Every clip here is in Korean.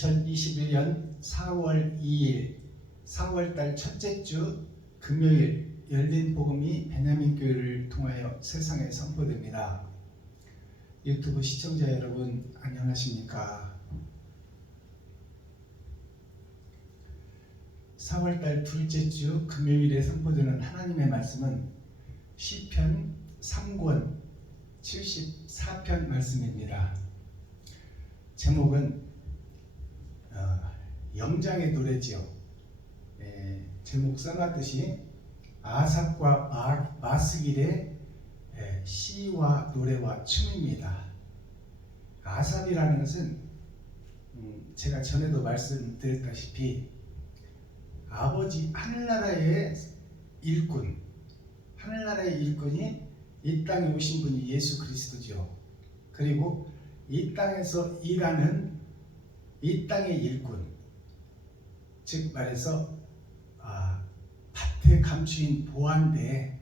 2021년 4월 2일 4월달 첫째 주 금요일 열린 복음이 베냐민 교회를 통하여 세상에 선포됩니다. 유튜브 시청자 여러분 안녕하십니까? 4월달 둘째 주 금요일에 선포되는 하나님의 말씀은 시편 3권 74편 말씀입니다. 제목은 영장의 노래지요. 제목 써놨듯이 아삽과 마스길의 시와 노래와 춤입니다. 아삽이라는 것은 제가 전에도 말씀드렸다시피 아버지 하늘나라의 일꾼, 하늘나라의 일꾼이 이 땅에 오신 분이 예수 그리스도죠. 그리고 이 땅에서 일하는 이 땅의 일꾼, 즉 말해서 밭의 감추인 보안대,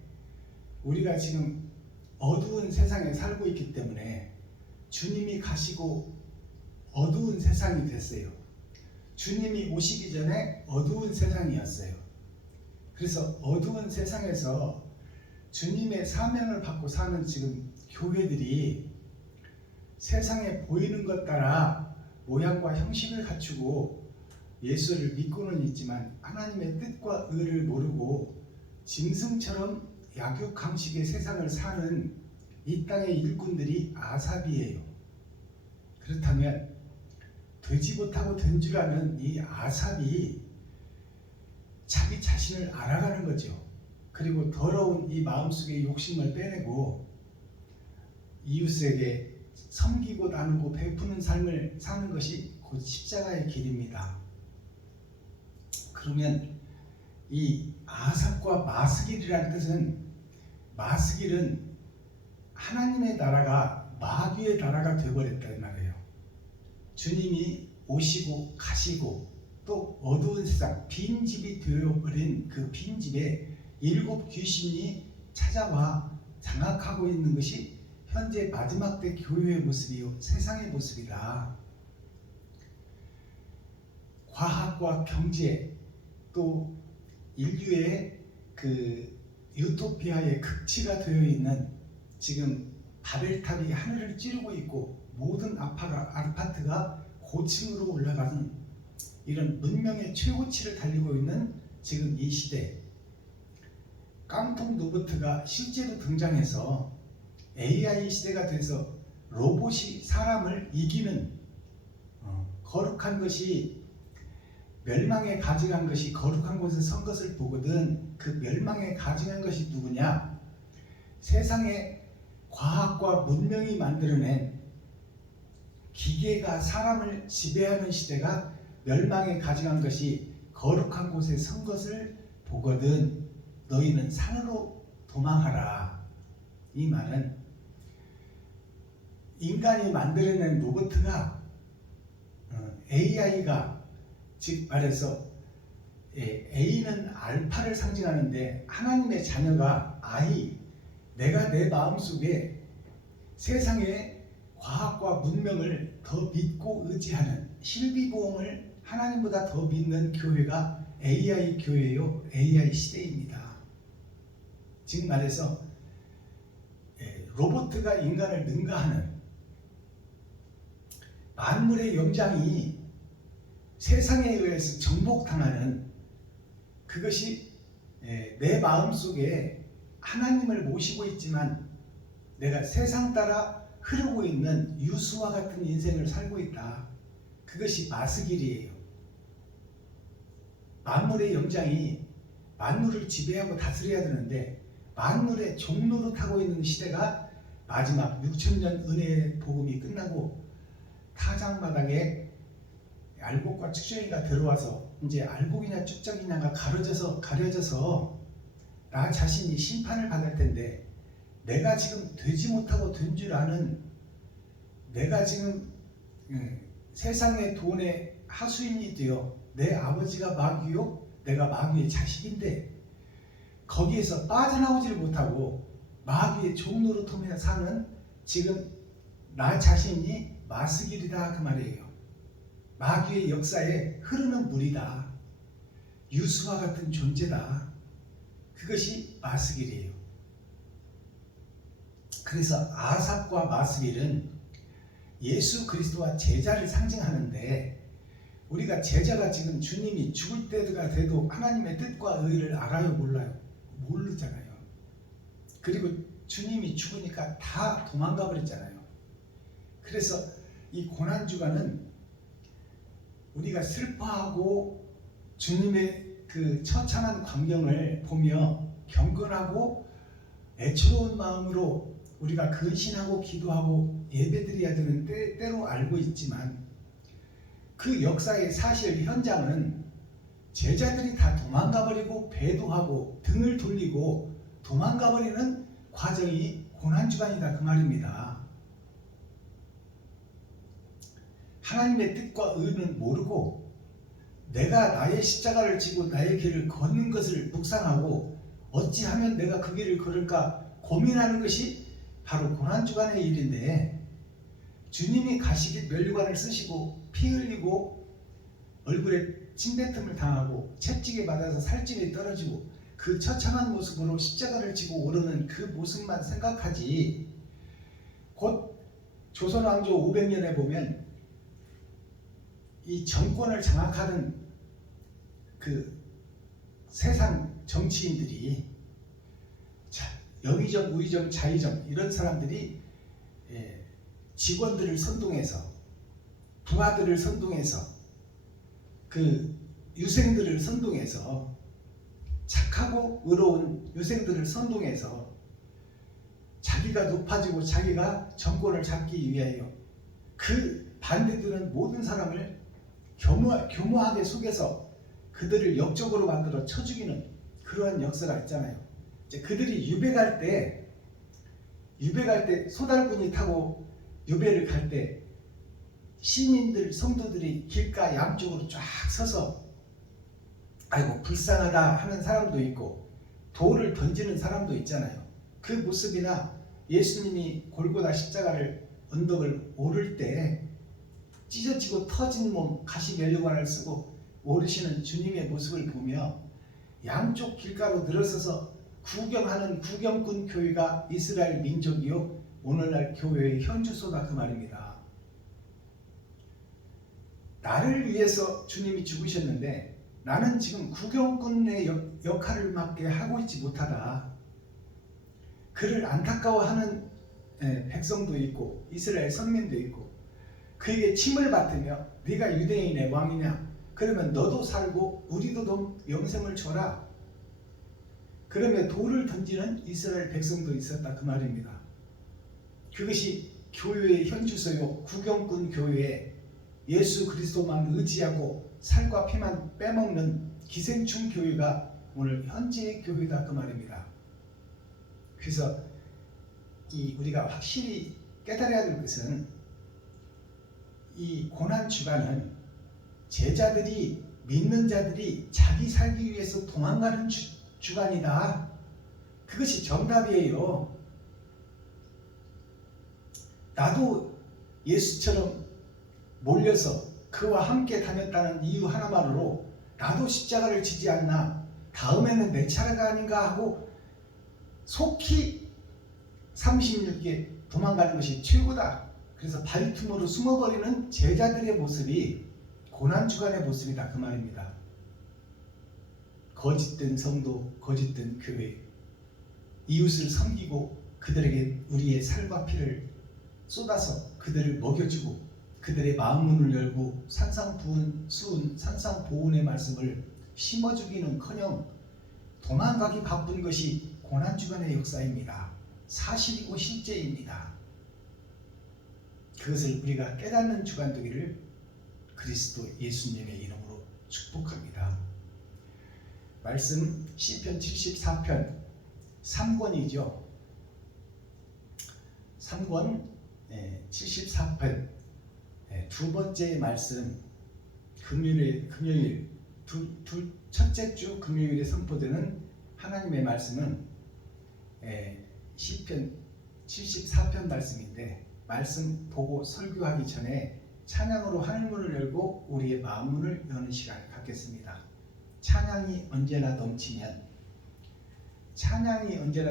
우리가 지금 어두운 세상에 살고 있기 때문에 주님이 가시고 어두운 세상이 됐어요. 주님이 오시기 전에 어두운 세상이었어요. 그래서 어두운 세상에서 주님의 사명을 받고 사는 지금 교회들이 세상에 보이는 것 따라 모양과 형식을 갖추고 예수를 믿고는 있지만 하나님의 뜻과 의를 모르고 짐승처럼 약육강식의 세상을 사는 이 땅의 일꾼들이 아삽이에요. 그렇다면 되지 못하고 된 줄 아는 이 아삽이 자기 자신을 알아가는 거죠. 그리고 더러운 이 마음속의 욕심을 빼내고 이웃에게 섬기고 나누고 베푸는 삶을 사는 것이 곧 십자가의 길입니다. 그러면 이 아삽과 마스길이라는 뜻은, 마스길은 하나님의 나라가 마귀의 나라가 되어버렸단 말이에요. 주님이 오시고 가시고 또 어두운 세상, 빈집이 되어버린 그 빈집에 일곱 귀신이 찾아와 장악하고 있는 것이 현재 마지막 때 교회의 모습이요, 세상의 모습이다. 과학과 경제, 또 인류의 그 유토피아의 극치가 되어 있는 지금 바벨탑이 하늘을 찌르고 있고 모든 아파트가 고층으로 올라가는 이런 문명의 최고치를 달리고 있는 지금 이 시대, 깡통 로봇가 실제로 등장해서 AI 시대가 돼서 로봇이 사람을 이기는 거룩한 것이 멸망에 가증한 것이 거룩한 곳에 선 것을 보거든 그 멸망에 가증한 것이 누구냐? 세상에 과학과 문명이 만들어낸 기계가 사람을 지배하는 시대가 멸망에 가증한 것이 거룩한 곳에 선 것을 보거든 너희는 산으로 도망하라. 이 말은 인간이 만들어낸 로봇가 AI가, 즉 말해서 A는 알파를 상징하는데 하나님의 자녀가 I, 내가 내 마음속에 세상의 과학과 문명을 더 믿고 의지하는 실비보험을 하나님보다 더 믿는 교회가 AI 교회요, AI 시대입니다. 즉 말해서 로봇가 인간을 능가하는 만물의 영장이 세상에 의해서 정복당하는 그것이 내 마음속에 하나님을 모시고 있지만 내가 세상 따라 흐르고 있는 유수와 같은 인생을 살고 있다. 그것이 마스길이에요. 만물의 영장이 만물을 지배하고 다스려야 되는데 만물의 종노릇하고 있는 시대가 마지막 6,000년 은혜의 복음이 끝나고 타작마당에 알곡과 축적이가 들어와서 이제 알곡이냐 축적이냐가 가려져서 나 자신이 심판을 받을 텐데 내가 지금 되지 못하고 된 줄 아는, 내가 지금 세상의 돈의 하수인이 되어 내 아버지가 마귀요 내가 마귀의 자식인데 거기에서 빠져나오지를 못하고 마귀의 종노릇하며 사는 지금 나 자신이 마스길이다 그 말이에요. 마귀의 역사에 흐르는 물이다. 유수와 같은 존재다. 그것이 마스길이에요. 그래서 아삽과 마스길은 예수 그리스도와 제자를 상징하는데, 우리가 제자가 지금 주님이 죽을 때가 돼도 하나님의 뜻과 의를 알아요, 몰라요? 모르잖아요. 그리고 주님이 죽으니까 다 도망가 버렸잖아요. 그래서 이 고난주간은 우리가 슬퍼하고 주님의 그 처참한 광경을 보며 경건하고 애처로운 마음으로 우리가 근신하고 기도하고 예배드려야 되는 때로 알고 있지만, 그 역사의 사실 현장은 제자들이 다 도망가버리고 배도하고 등을 돌리고 도망가버리는 과정이 고난주간이다, 그 말입니다. 하나님의 뜻과 의는 모르고 내가 나의 십자가를 지고 나의 길을 걷는 것을 묵상하고 어찌하면 내가 그 길을 걸을까 고민하는 것이 바로 고난주간의 일인데, 주님이 가시기 면류관을 쓰시고 피 흘리고 얼굴에 침뱉음을 당하고 채찍에 맞아서 살집이 떨어지고 그 처참한 모습으로 십자가를 지고 오르는 그 모습만 생각하지, 곧 조선왕조 500년에 보면 이 정권을 장악하는 그 세상 정치인들이, 영의정, 우의정, 자의정 이런 사람들이 직원들을 선동해서, 부하들을 선동해서, 그 유생들을 선동해서, 착하고 의로운 유생들을 선동해서 자기가 높아지고 자기가 정권을 잡기 위하여 그 반대되는 모든 사람을 교모하게 속여서 그들을 역적으로 만들어 쳐 죽이는 그러한 역사가 있잖아요. 이제 그들이 유배 갈 때 소달군이 타고 유배를 갈 때 시민들, 성도들이 길가 양쪽으로 쫙 서서 아이고 불쌍하다 하는 사람도 있고 돌을 던지는 사람도 있잖아요. 그 모습이나 예수님이 골고다 십자가를 언덕을 오를 때 찢어지고 터진 몸 가시 면류관을 쓰고 오르시는 주님의 모습을 보며 양쪽 길가로 늘어서서 구경하는 구경꾼 교회가 이스라엘 민족이요 오늘날 교회의 현주소다, 그 말입니다. 나를 위해서 주님이 죽으셨는데 나는 지금 구경꾼의 역할을 맡게 하고 있지 못하다. 그를 안타까워하는 백성도 있고 이스라엘 선민도 있고, 그에게 침을 받으며 네가 유대인의 왕이냐? 그러면 너도 살고 우리도 영생을 줘라. 그러면 돌을 던지는 이스라엘 백성도 있었다, 그 말입니다. 그것이 교회의 현주소요 구경꾼 교회에 예수 그리스도만 의지하고 살과 피만 빼먹는 기생충 교회가 오늘 현재의 교회다, 그 말입니다. 그래서 우리가 확실히 깨달아야 될 것은, 이 고난주간은 제자들이, 믿는 자들이 자기 살기 위해서 도망가는 주간이다. 그것이 정답이에요. 나도 예수처럼 몰려서 그와 함께 다녔다는 이유 하나만으로 나도 십자가를 지지 않나, 다음에는 내 차례가 아닌가 하고 속히 36개 도망가는 것이 최고다. 그래서 발틈으로 숨어버리는 제자들의 모습이 고난주간의 모습이다, 그 말입니다. 거짓된 성도, 거짓된 교회, 이웃을 섬기고 그들에게 우리의 살과 피를 쏟아서 그들을 먹여주고 그들의 마음문을 열고 산상보훈의 말씀을 심어주기는커녕 도망가기 바쁜 것이 고난주간의 역사입니다. 사실이고 실제입니다. 그것을 우리가 깨닫는 주간 되기를 그리스도 예수님의 이름으로 축복합니다. 말씀 시편 74편 3권이죠. 3권 74편 두 번째 말씀, 금요일 첫째 주 금요일에 선포되는 하나님의 말씀은 시편 74편 말씀인데, 말씀 보고 설교하기 전에 찬양으로 하늘문을 열고 우리의 마음문을 여는 시간을 갖겠습니다. 찬양이 언제나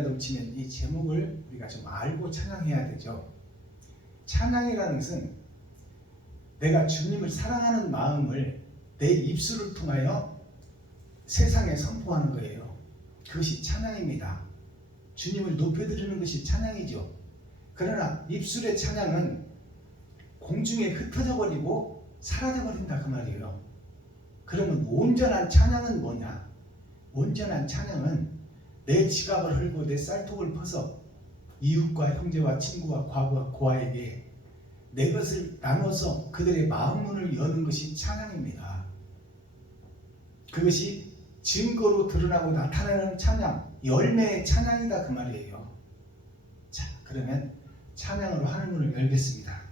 넘치면 이 제목을 우리가 좀 알고 찬양해야 되죠. 찬양이라는 것은 내가 주님을 사랑하는 마음을 내 입술을 통하여 세상에 선포하는 거예요. 그것이 찬양입니다. 주님을 높여드리는 것이 찬양이죠. 그러나 입술의 찬양은 공중에 흩어져 버리고 사라져 버린다 그 말이에요. 그러면 온전한 찬양은 뭐냐? 온전한 찬양은 내 지갑을 헐고 내 쌀통을 퍼서 이웃과 형제와 친구와 과부와 고아에게 내 것을 나눠서 그들의 마음문을 여는 것이 찬양입니다. 그것이 증거로 드러나고 나타나는 찬양, 열매의 찬양이다 그 말이에요. 자, 그러면 찬양으로 하늘문을 열겠습니다.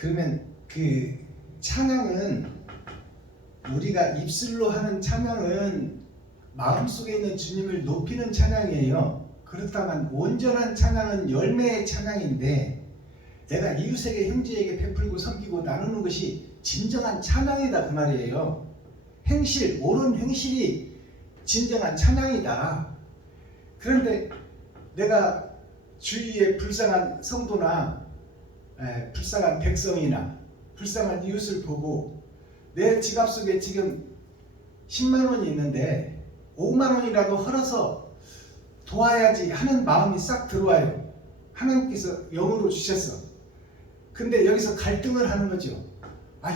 그러면 그 찬양은 우리가 입술로 하는 찬양은 마음속에 있는 주님을 높이는 찬양이에요. 그렇다면 온전한 찬양은 열매의 찬양인데 내가 이웃에게 형제에게 베풀고 섬기고 나누는 것이 진정한 찬양이다 그 말이에요. 행실, 옳은 행실이 진정한 찬양이다. 그런데 내가 주위에 불쌍한 성도나 불쌍한 백성이나 불쌍한 이웃을 보고 내 지갑 속에 지금 10만 원이 있는데 5만 원이라도 헐어서 도와야지 하는 마음이 싹 들어와요. 하나님께서 영으로 주셨어. 근데 여기서 갈등을 하는 거죠.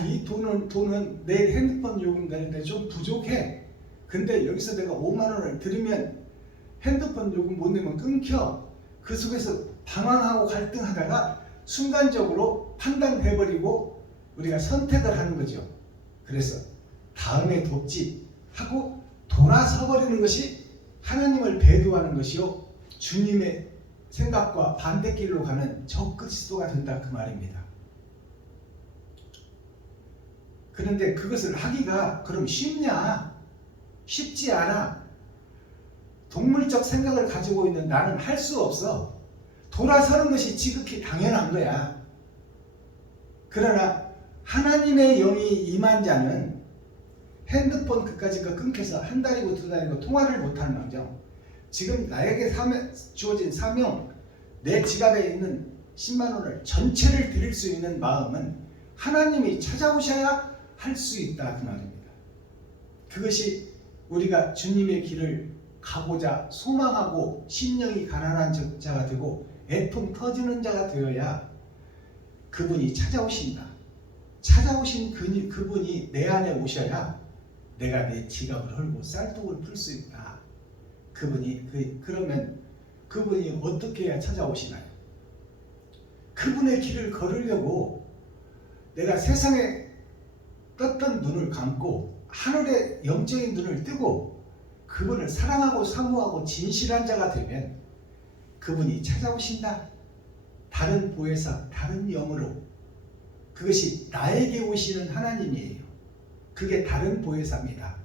이 돈은 내 핸드폰 요금 되는데 좀 부족해. 근데 여기서 내가 5만 원을 드리면 핸드폰 요금 못 내면 끊겨. 그 속에서 당황하고 갈등하다가 순간적으로 판단해버리고 우리가 선택을 하는 거죠. 그래서 다음에 돕지 하고 돌아서 버리는 것이 하나님을 배도하는 것이요 주님의 생각과 반대길로 가는 적그리스도가 된다 그 말입니다. 그런데 그것을 하기가 그럼 쉽냐? 쉽지 않아. 동물적 생각을 가지고 있는 나는 할 수 없어. 돌아서는 것이 지극히 당연한 거야. 그러나 하나님의 영이 임한 자는 핸드폰 그까짓 거 끊겨서 한 달이고 두 달이고 통화를 못할 망정 지금 나에게 주어진 사명, 내 지갑에 있는 10만 원을 전체를 드릴 수 있는 마음은 하나님이 찾아오셔야 할 수 있다 그 말입니다. 그것이 우리가 주님의 길을 가고자 소망하고 심령이 가난한 자가 되고 애통 터지는 자가 되어야 그분이 찾아오신다. 찾아오신 그분이 내 안에 오셔야 내가 내 지갑을 헐고 쌀독을 풀 수 있다. 그러면 그분이 어떻게 해야 찾아오시나요? 그분의 길을 걸으려고 내가 세상에 떴던 눈을 감고 하늘의 영적인 눈을 뜨고 그분을 사랑하고 사모하고 진실한 자가 되면 그분이 찾아오신다. 다른 보혜사, 다른 영으로. 그것이 나에게 오시는 하나님이에요. 그게 다른 보혜사입니다.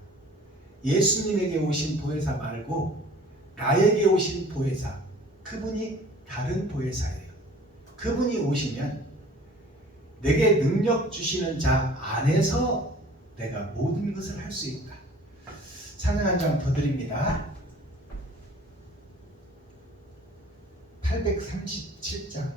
예수님에게 오신 보혜사 말고 나에게 오신 보혜사, 그분이 다른 보혜사예요. 그분이 오시면 내게 능력 주시는 자 안에서 내가 모든 것을 할 수 있다. 찬양 한 장 더 드립니다. 837장.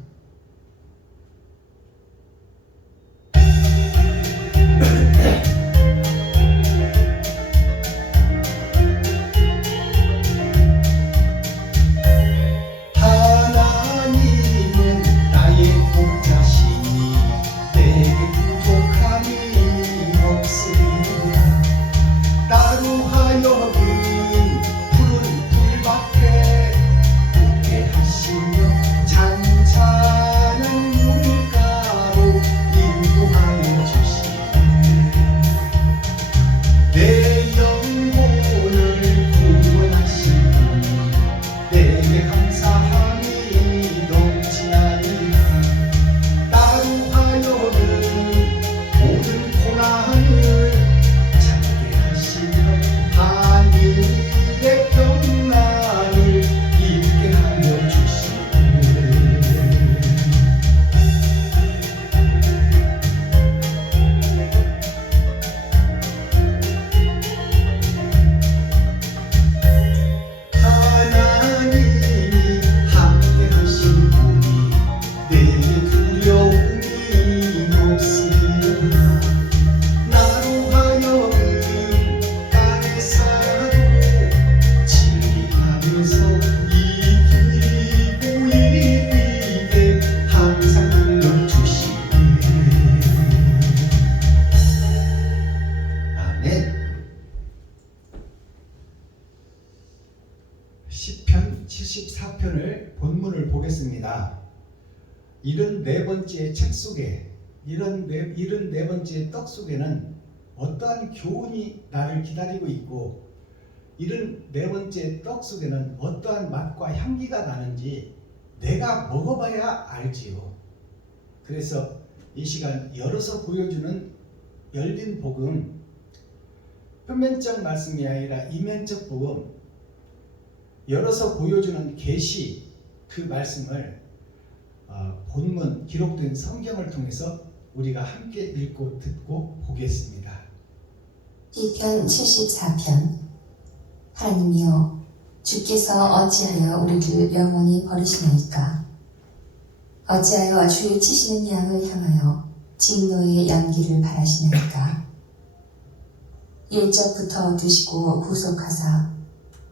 하나님은 나의 복자시니 내게 부족함이 없으리라. 나로 하여금 푸른 풀 밖에 웃게 하시며 잔잔한 물가로 인도하여 주시네. 내 영혼을 구원하신 분이 내게 감사함이 넘치나이다. 나로 하여금 모든 고난을 참게 하시며 하늘의 평안을 입게 하여 주시네. 하나님이 함께 하신 분이 내게 두려움이 없으리라. 나로 하여금 나의 사도 진리하면서 이기고 이기게 항상 불러주시네. 아멘. 시편 74편을 본문을 보겠습니다. 74번째 책 속에 74번째 떡 속에는 어떠한 교훈이 나를 기다리고 있고 74번째 떡 속에는 어떠한 맛과 향기가 나는지 내가 먹어봐야 알지요. 그래서 이 시간 열어서 보여주는 열린 복음, 표면적 말씀이 아니라 이면적 복음, 열어서 보여주는 계시, 그 말씀을 본문 기록된 성경을 통해서 우리가 함께 읽고 듣고 보겠습니다. 시편 74편. 하나님이여, 주께서 어찌하여 우리를 영원히 버리시나이까? 어찌하여 주의 치시는 양을 향하여 진노의 연기를 바라시나이까? 일적부터 두시고 구속하사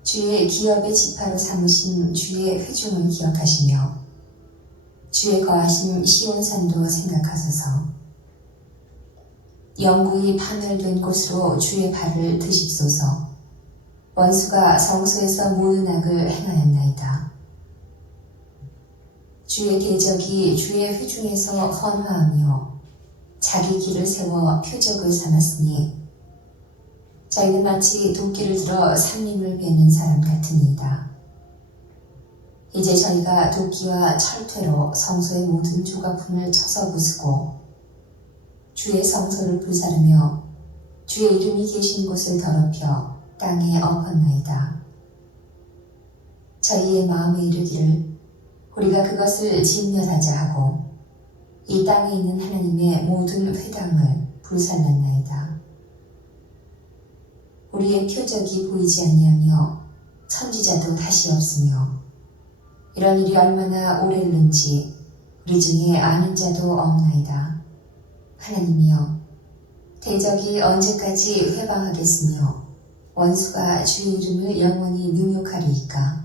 주의 기업의 지파로 삼으신 주의 회중을 기억하시며 주의 거하신 시온산도 생각하소서. 영구히 파멸된 곳으로 주의 발을 드십소서. 원수가 성소에서 모든 악을 행하였나이다. 주의 대적이 주의 회중에서 헌화하며 자기 길을 세워 표적을 삼았으니 저희는 마치 도끼를 들어 산림을 베는 사람 같으니이다. 이제 저희가 도끼와 철퇴로 성소의 모든 조각품을 쳐서 부수고 주의 성소를 불사르며 주의 이름이 계신 곳을 더럽혀 땅에 엎었나이다. 저희의 마음에 이르기를 우리가 그것을 진멸하자 하고 이 땅에 있는 하나님의 모든 회당을 불살랐나이다. 우리의 표적이 보이지 아니하며 선지자도 다시 없으며 이런 일이 얼마나 오래는지 우리 중에 아는 자도 없나이다. 하나님이여, 대적이 언제까지 회방하겠으며 원수가 주의 이름을 영원히 능욕하리이까?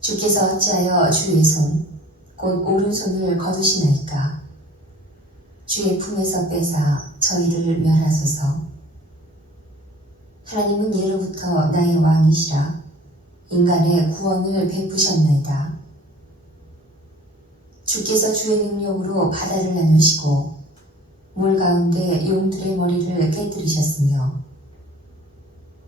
주께서 어찌하여 주의 손, 곧 오른손을 거두시나이까? 주의 품에서 빼사 저희를 멸하소서. 하나님은 예로부터 나의 왕이시라 인간의 구원을 베푸셨나이다. 주께서 주의 능력으로 바다를 나누시고 물 가운데 용들의 머리를 깨뜨리셨으며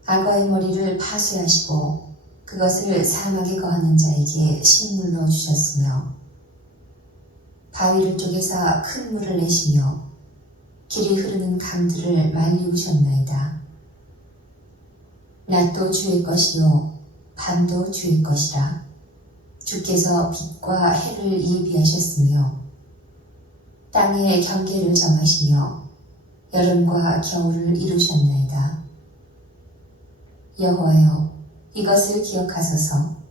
악어의 머리를 파쇄하시고 그것을 사막에 거하는 자에게 식물로 주셨으며 바위를 쪼개사 큰 물을 내시며 길이 흐르는 강들을 말리우셨나이다. 낮도 주의 것이요 밤도 주의 것이라. 주께서 빛과 해를 예비하셨으며 땅의 경계를 정하시며 여름과 겨울을 이루셨나이다. 여호와여, 이것을 기억하소서.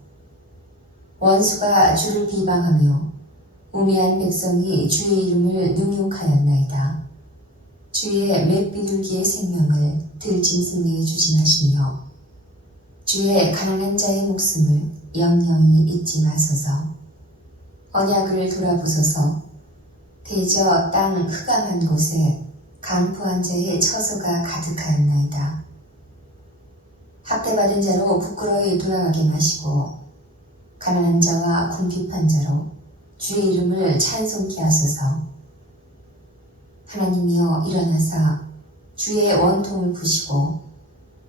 원수가 주를 비방하며 우매한 백성이 주의 이름을 능욕하였나이다. 주의 맷비둘기의 생명을 들짐승에게 주지 마시며 주의 가난한 자의 목숨을 영영히 잊지 마소서. 언약을 돌아보소서. 대저 땅 흑암한 곳에 강포한 자의 처소가 가득하였나이다. 학대받은 자로 부끄러이 돌아가게 마시고 가난한 자와 궁핍한 자로 주의 이름을 찬송케 하소서. 하나님이여, 일어나사 주의 원통을 부시고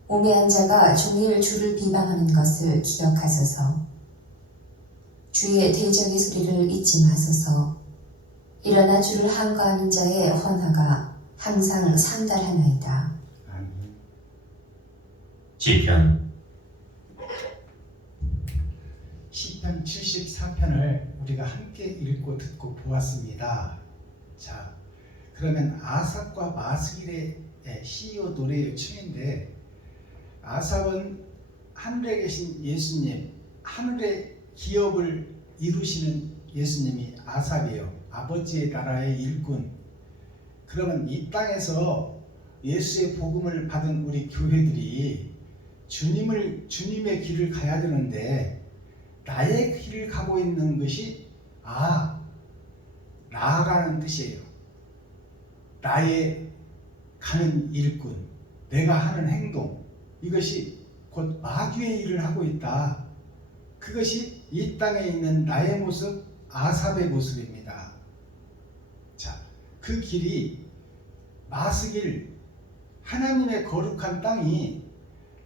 우매한 자가 종일 주를 비방하는 것을 기억하소서. 주의 대적의 소리를 잊지 마소서. 일어나 주를 항거하는 자의 헌화가 항상 상달하나이다. 아멘. 시편 74편을 우리가 함께 읽고 듣고 보았습니다. 자, 그러면 아삽과 마스길의 시요 노래 요청인데, 아삽은 하늘에 계신 예수님, 하늘의 기업을 이루시는 예수님이 아삽이에요. 아버지의 나라의 일꾼. 그러면 이 땅에서 예수의 복음을 받은 우리 교회들이 주님의 길을 가야 되는데, 나의 길을 가고 있는 것이 나아가는 뜻이에요. 나의 가는 일꾼, 내가 하는 행동, 이것이 곧 마귀의 일을 하고 있다. 그것이 이 땅에 있는 나의 모습, 아삽의 모습입니다. 자, 그 길이 마스길, 하나님의 거룩한 땅이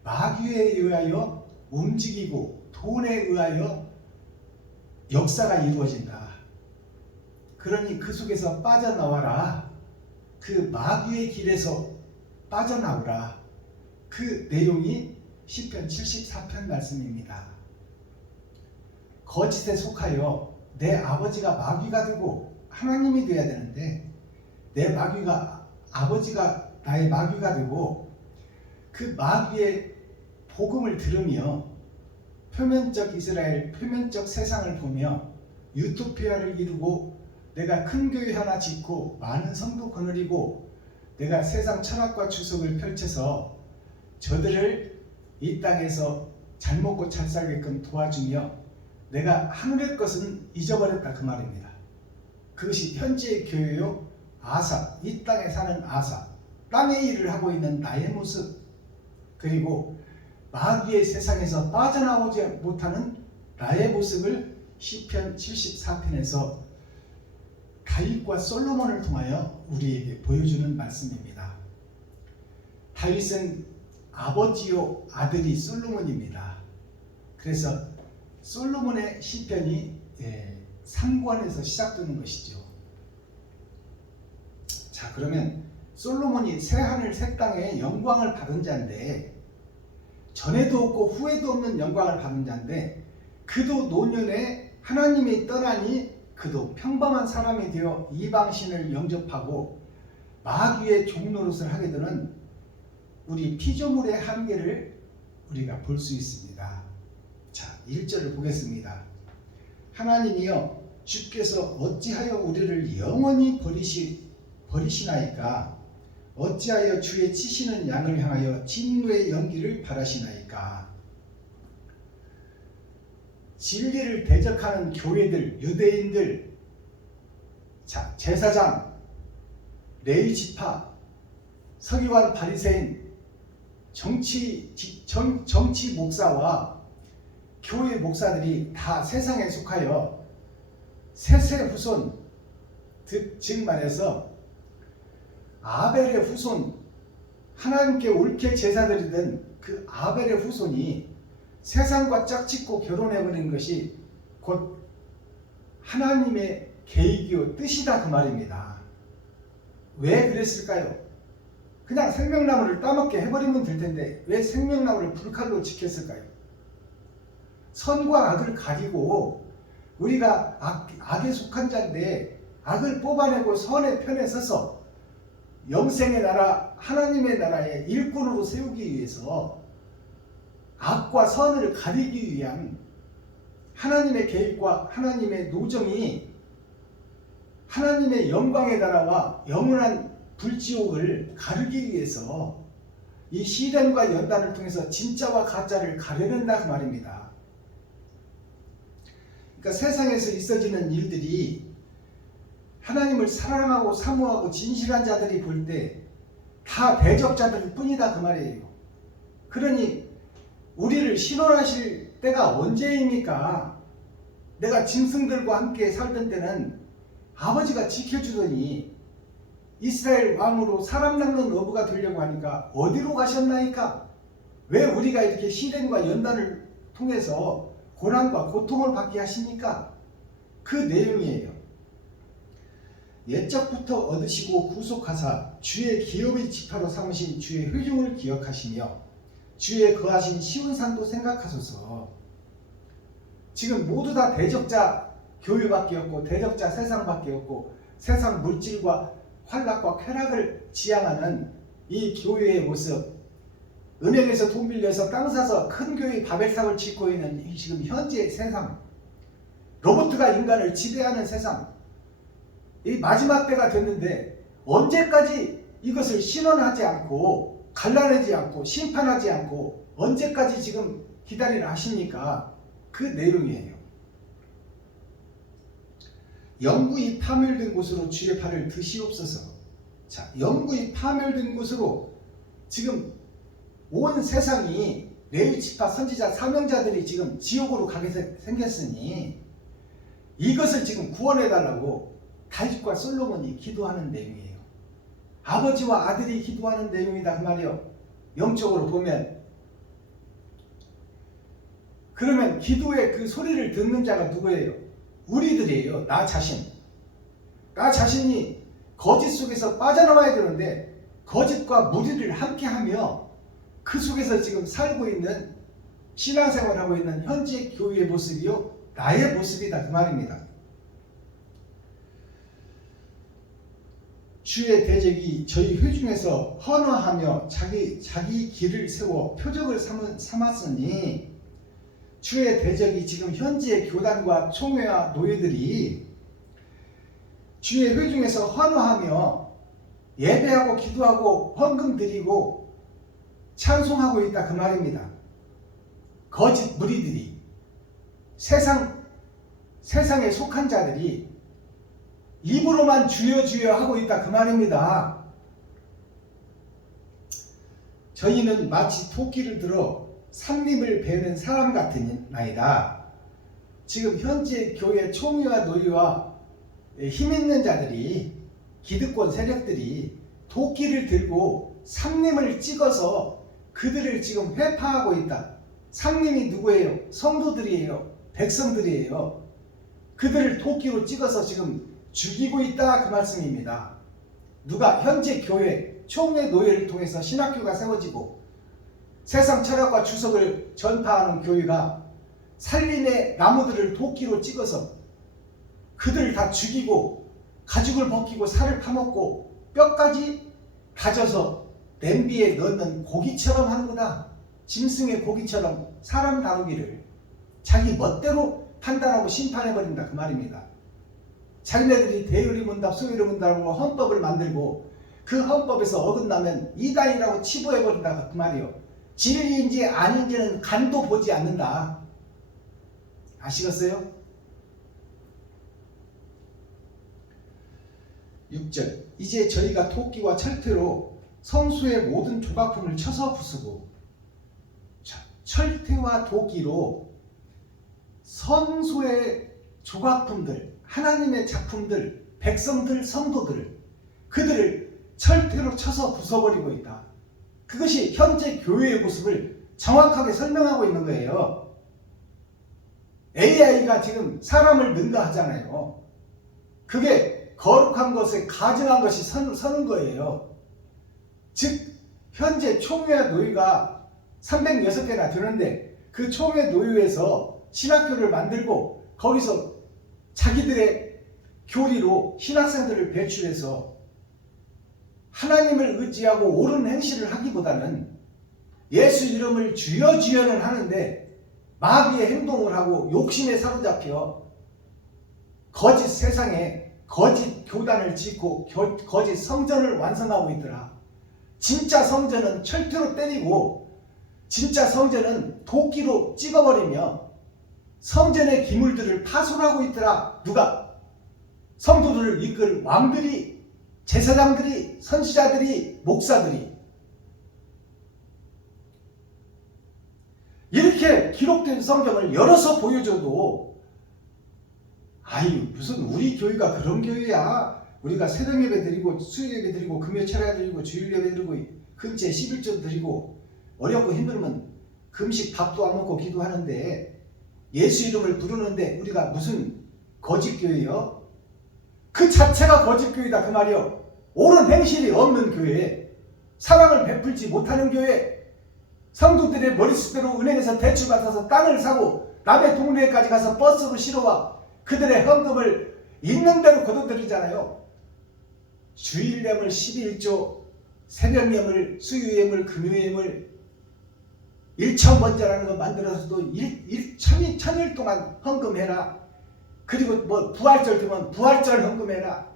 마귀에 의하여 움직이고 돈에 의하여 역사가 이루어진다. 그러니 그 속에서 빠져나와라. 그 마귀의 길에서 빠져나오라. 그 내용이 시편 74편 말씀입니다. 거짓에 속하여 내 아버지가 마귀가 되고 하나님이 되어야 되는데, 내 아버지가 나의 마귀가 되고 그 마귀의 복음을 들으며 표면적 이스라엘, 표면적 세상을 보며 유토피아를 이루고 내가 큰 교회 하나 짓고 많은 성도 거느리고 내가 세상 철학과 주석을 펼쳐서 저들을 이 땅에서 잘 먹고 잘 살게끔 도와주며 내가 하늘의 것은 잊어버렸다, 그 말입니다. 그것이 현재의 교회요, 아삽, 이 땅에 사는 아삽, 땅의 일을 하고 있는 나의 모습, 그리고 마귀의 세상에서 빠져나오지 못하는 나의 모습을 시편 74편에서 다윗과 솔로몬을 통하여 우리에게 보여주는 말씀입니다. 다윗은 아버지요 아들이 솔로몬입니다. 그래서 솔로몬의 시편이 3권에서 시작되는 것이죠. 자, 그러면 솔로몬이 새하늘 새 땅에 영광을 받은 자인데, 전에도 없고 후에도 없는 영광을 받은 자인데, 그도 노년에 하나님이 떠나니 그도 평범한 사람이 되어 이방신을 영접하고 마귀의 종노릇을 하게 되는 우리 피조물의 한계를 우리가 볼 수 있습니다. 자, 1절을 보겠습니다. 하나님이여, 주께서 어찌하여 우리를 영원히 버리시나이까? 어찌하여 주의 치시는 양을 향하여 진노의 연기를 바라시나이까? 진리를 대적하는 교회들, 유대인들, 자, 제사장, 레위 지파, 서기관 바리새인, 정치 목사와 교회 목사들이 다 세상에 속하여 셋의 후손, 즉 말해서 아벨의 후손, 하나님께 옳게 제사드리던 그 아벨의 후손이 세상과 짝짓고 결혼해버리는 것이 곧 하나님의 계획이요 뜻이다 그 말입니다. 왜 그랬을까요? 그냥 생명나무를 따먹게 해버리면 될 텐데 왜 생명나무를 불칼로 지켰을까요? 선과 악을 가리고 우리가 악에 속한 자인데 악을 뽑아내고 선의 편에 서서 영생의 나라, 하나님의 나라의 일꾼으로 세우기 위해서 악과 선을 가리기 위한 하나님의 계획과 하나님의 노정이 하나님의 영광의 나라와 영원한 불지옥을 가르기 위해서 이 시련과 연단을 통해서 진짜와 가짜를 가려낸다 그 말입니다. 그러니까 세상에서 있어지는 일들이 하나님을 사랑하고 사모하고 진실한 자들이 볼 때 다 대적자들 뿐이다 그 말이에요. 그러니 우리를 신원하실 때가 언제입니까? 내가 짐승들과 함께 살던 때는 아버지가 지켜주더니 이스라엘 왕으로 사람 낚는 어부가 되려고 하니까 어디로 가셨나이까? 왜 우리가 이렇게 시련과 연단을 통해서 고난과 고통을 받게 하십니까? 그 내용이에요. 옛적부터 얻으시고 구속하사 주의 기업의 지파로 삼으신 주의 회중을 기억하시며 주의 거하신 시온산도 생각하소서. 지금 모두 다 대적자 교회밖에 없고 대적자 세상밖에 없고 세상 물질과 환락과 쾌락을 지향하는 이 교회의 모습, 은행에서 돈 빌려서 땅 사서 큰 교회 바벨탑을 짓고 있는 지금 현재의 세상, 로봇가 인간을 지배하는 세상, 이 마지막 때가 됐는데 언제까지 이것을 신원하지 않고 갈라내지 않고 심판하지 않고 언제까지 지금 기다리라 하십니까? 그 내용이에요. 영구히 파멸된 곳으로 주의 팔을 드시옵소서. 자, 영구히 파멸된 곳으로 지금 온 세상이 레위 지파 선지자 사명자들이 지금 지옥으로 가게 생겼으니 이것을 지금 구원해 달라고 다윗과 솔로몬이 기도하는 내용이에요. 아버지와 아들이 기도하는 내용이다 그 말이요. 영적으로 보면. 그러면 기도의 그 소리를 듣는 자가 누구예요? 우리들이에요. 나 자신. 나 자신이 거짓 속에서 빠져나와야 되는데 거짓과 무리를 함께하며 그 속에서 지금 살고 있는 신앙생활하고 있는 현재 교회의 모습이요. 나의 모습이다 그 말입니다. 주의 대적이 저희 회중에서 헌화하며 자기 길을 세워 표적을 삼았으니 주의 대적이 지금 현지의 교단과 총회와 노예들이 주의 회중에서 헌화하며 예배하고 기도하고 헌금 드리고 찬송하고 있다 그 말입니다. 거짓 무리들이 세상에 속한 자들이 입으로만 주여 주여 하고 있다 그 말입니다. 저희는 마치 토끼를 들어 삼림을 베는 사람 같으나이다. 지금 현재 교회 총회와 노예와 힘있는 자들이 기득권 세력들이 도끼를 들고 삼림을 찍어서 그들을 지금 회파하고 있다. 삼림이 누구예요? 성도들이에요. 백성들이에요. 그들을 도끼로 찍어서 지금 죽이고 있다 그 말씀입니다. 누가 현재 교회 총회 노예를 통해서 신학교가 세워지고 세상 철학과 주석을 전파하는 교회가 살림의 나무들을 도끼로 찍어서 그들을 다 죽이고 가죽을 벗기고 살을 파먹고 뼈까지 다져서 냄비에 넣는 고기처럼 하는 거다. 짐승의 고기처럼 사람 다루기를 자기 멋대로 판단하고 심판해버린다 그 말입니다. 자기네들이 대의문답 소의문답으로 헌법을 만들고 그 헌법에서 어긋나면 이단이라고 치부해버린다 그 말이요. 진리인지 아닌지는 간도 보지 않는다. 아시겠어요? 6절 이제 저희가 토끼와 철퇴로 성소의 모든 조각품을 쳐서 부수고 철퇴와 도끼로 성소의 조각품들, 하나님의 작품들, 백성들, 성도들을 그들을 철퇴로 쳐서 부숴버리고 있다. 그것이 현재 교회의 모습을 정확하게 설명하고 있는 거예요. AI가 지금 사람을 능가하잖아요. 그게 거룩한 것에 가증한 것이 서는 거예요. 즉 현재 총회와 노예가 306개나 되는데 그 총회 노예에서 신학교를 만들고 거기서 자기들의 교리로 신학생들을 배출해서 하나님을 의지하고 옳은 행실을 하기보다는 예수 이름을 주여 주여는 하는데 마귀의 행동을 하고 욕심에 사로잡혀 거짓 세상에 거짓 교단을 짓고 거짓 성전을 완성하고 있더라. 진짜 성전은 철퇴로 때리고 진짜 성전은 도끼로 찍어버리며 성전의 기물들을 파손하고 있더라. 누가? 성도들을 이끌 왕들이, 제사장들이, 선지자들이, 목사들이. 이렇게 기록된 성경을 열어서 보여줘도 아유 무슨 우리 교회가 그런 교회야. 우리가 새벽 예배 드리고 수요 예배 드리고 금요 철야 드리고 주일 예배 드리고 금제 11조 드리고 어렵고 힘들면 금식 밥도 안 먹고 기도하는데 예수 이름을 부르는데 우리가 무슨 거짓교회요? 그 자체가 거짓교회다 그 말이요. 옳은 행실이 없는 교회, 사랑을 베풀지 못하는 교회, 성도들의 머릿수대로 은행에서 대출 받아서 땅을 사고 남의 동네까지 가서 버스로 실어와 그들의 헌금을 있는 대로 거둬들이잖아요. 주일예물 11조, 새벽예물, 수요예물, 금요예물 1,000번째라는 거 만들어서도 천일 동안 헌금해라. 그리고 뭐 부활절 되면 부활절 헌금해라.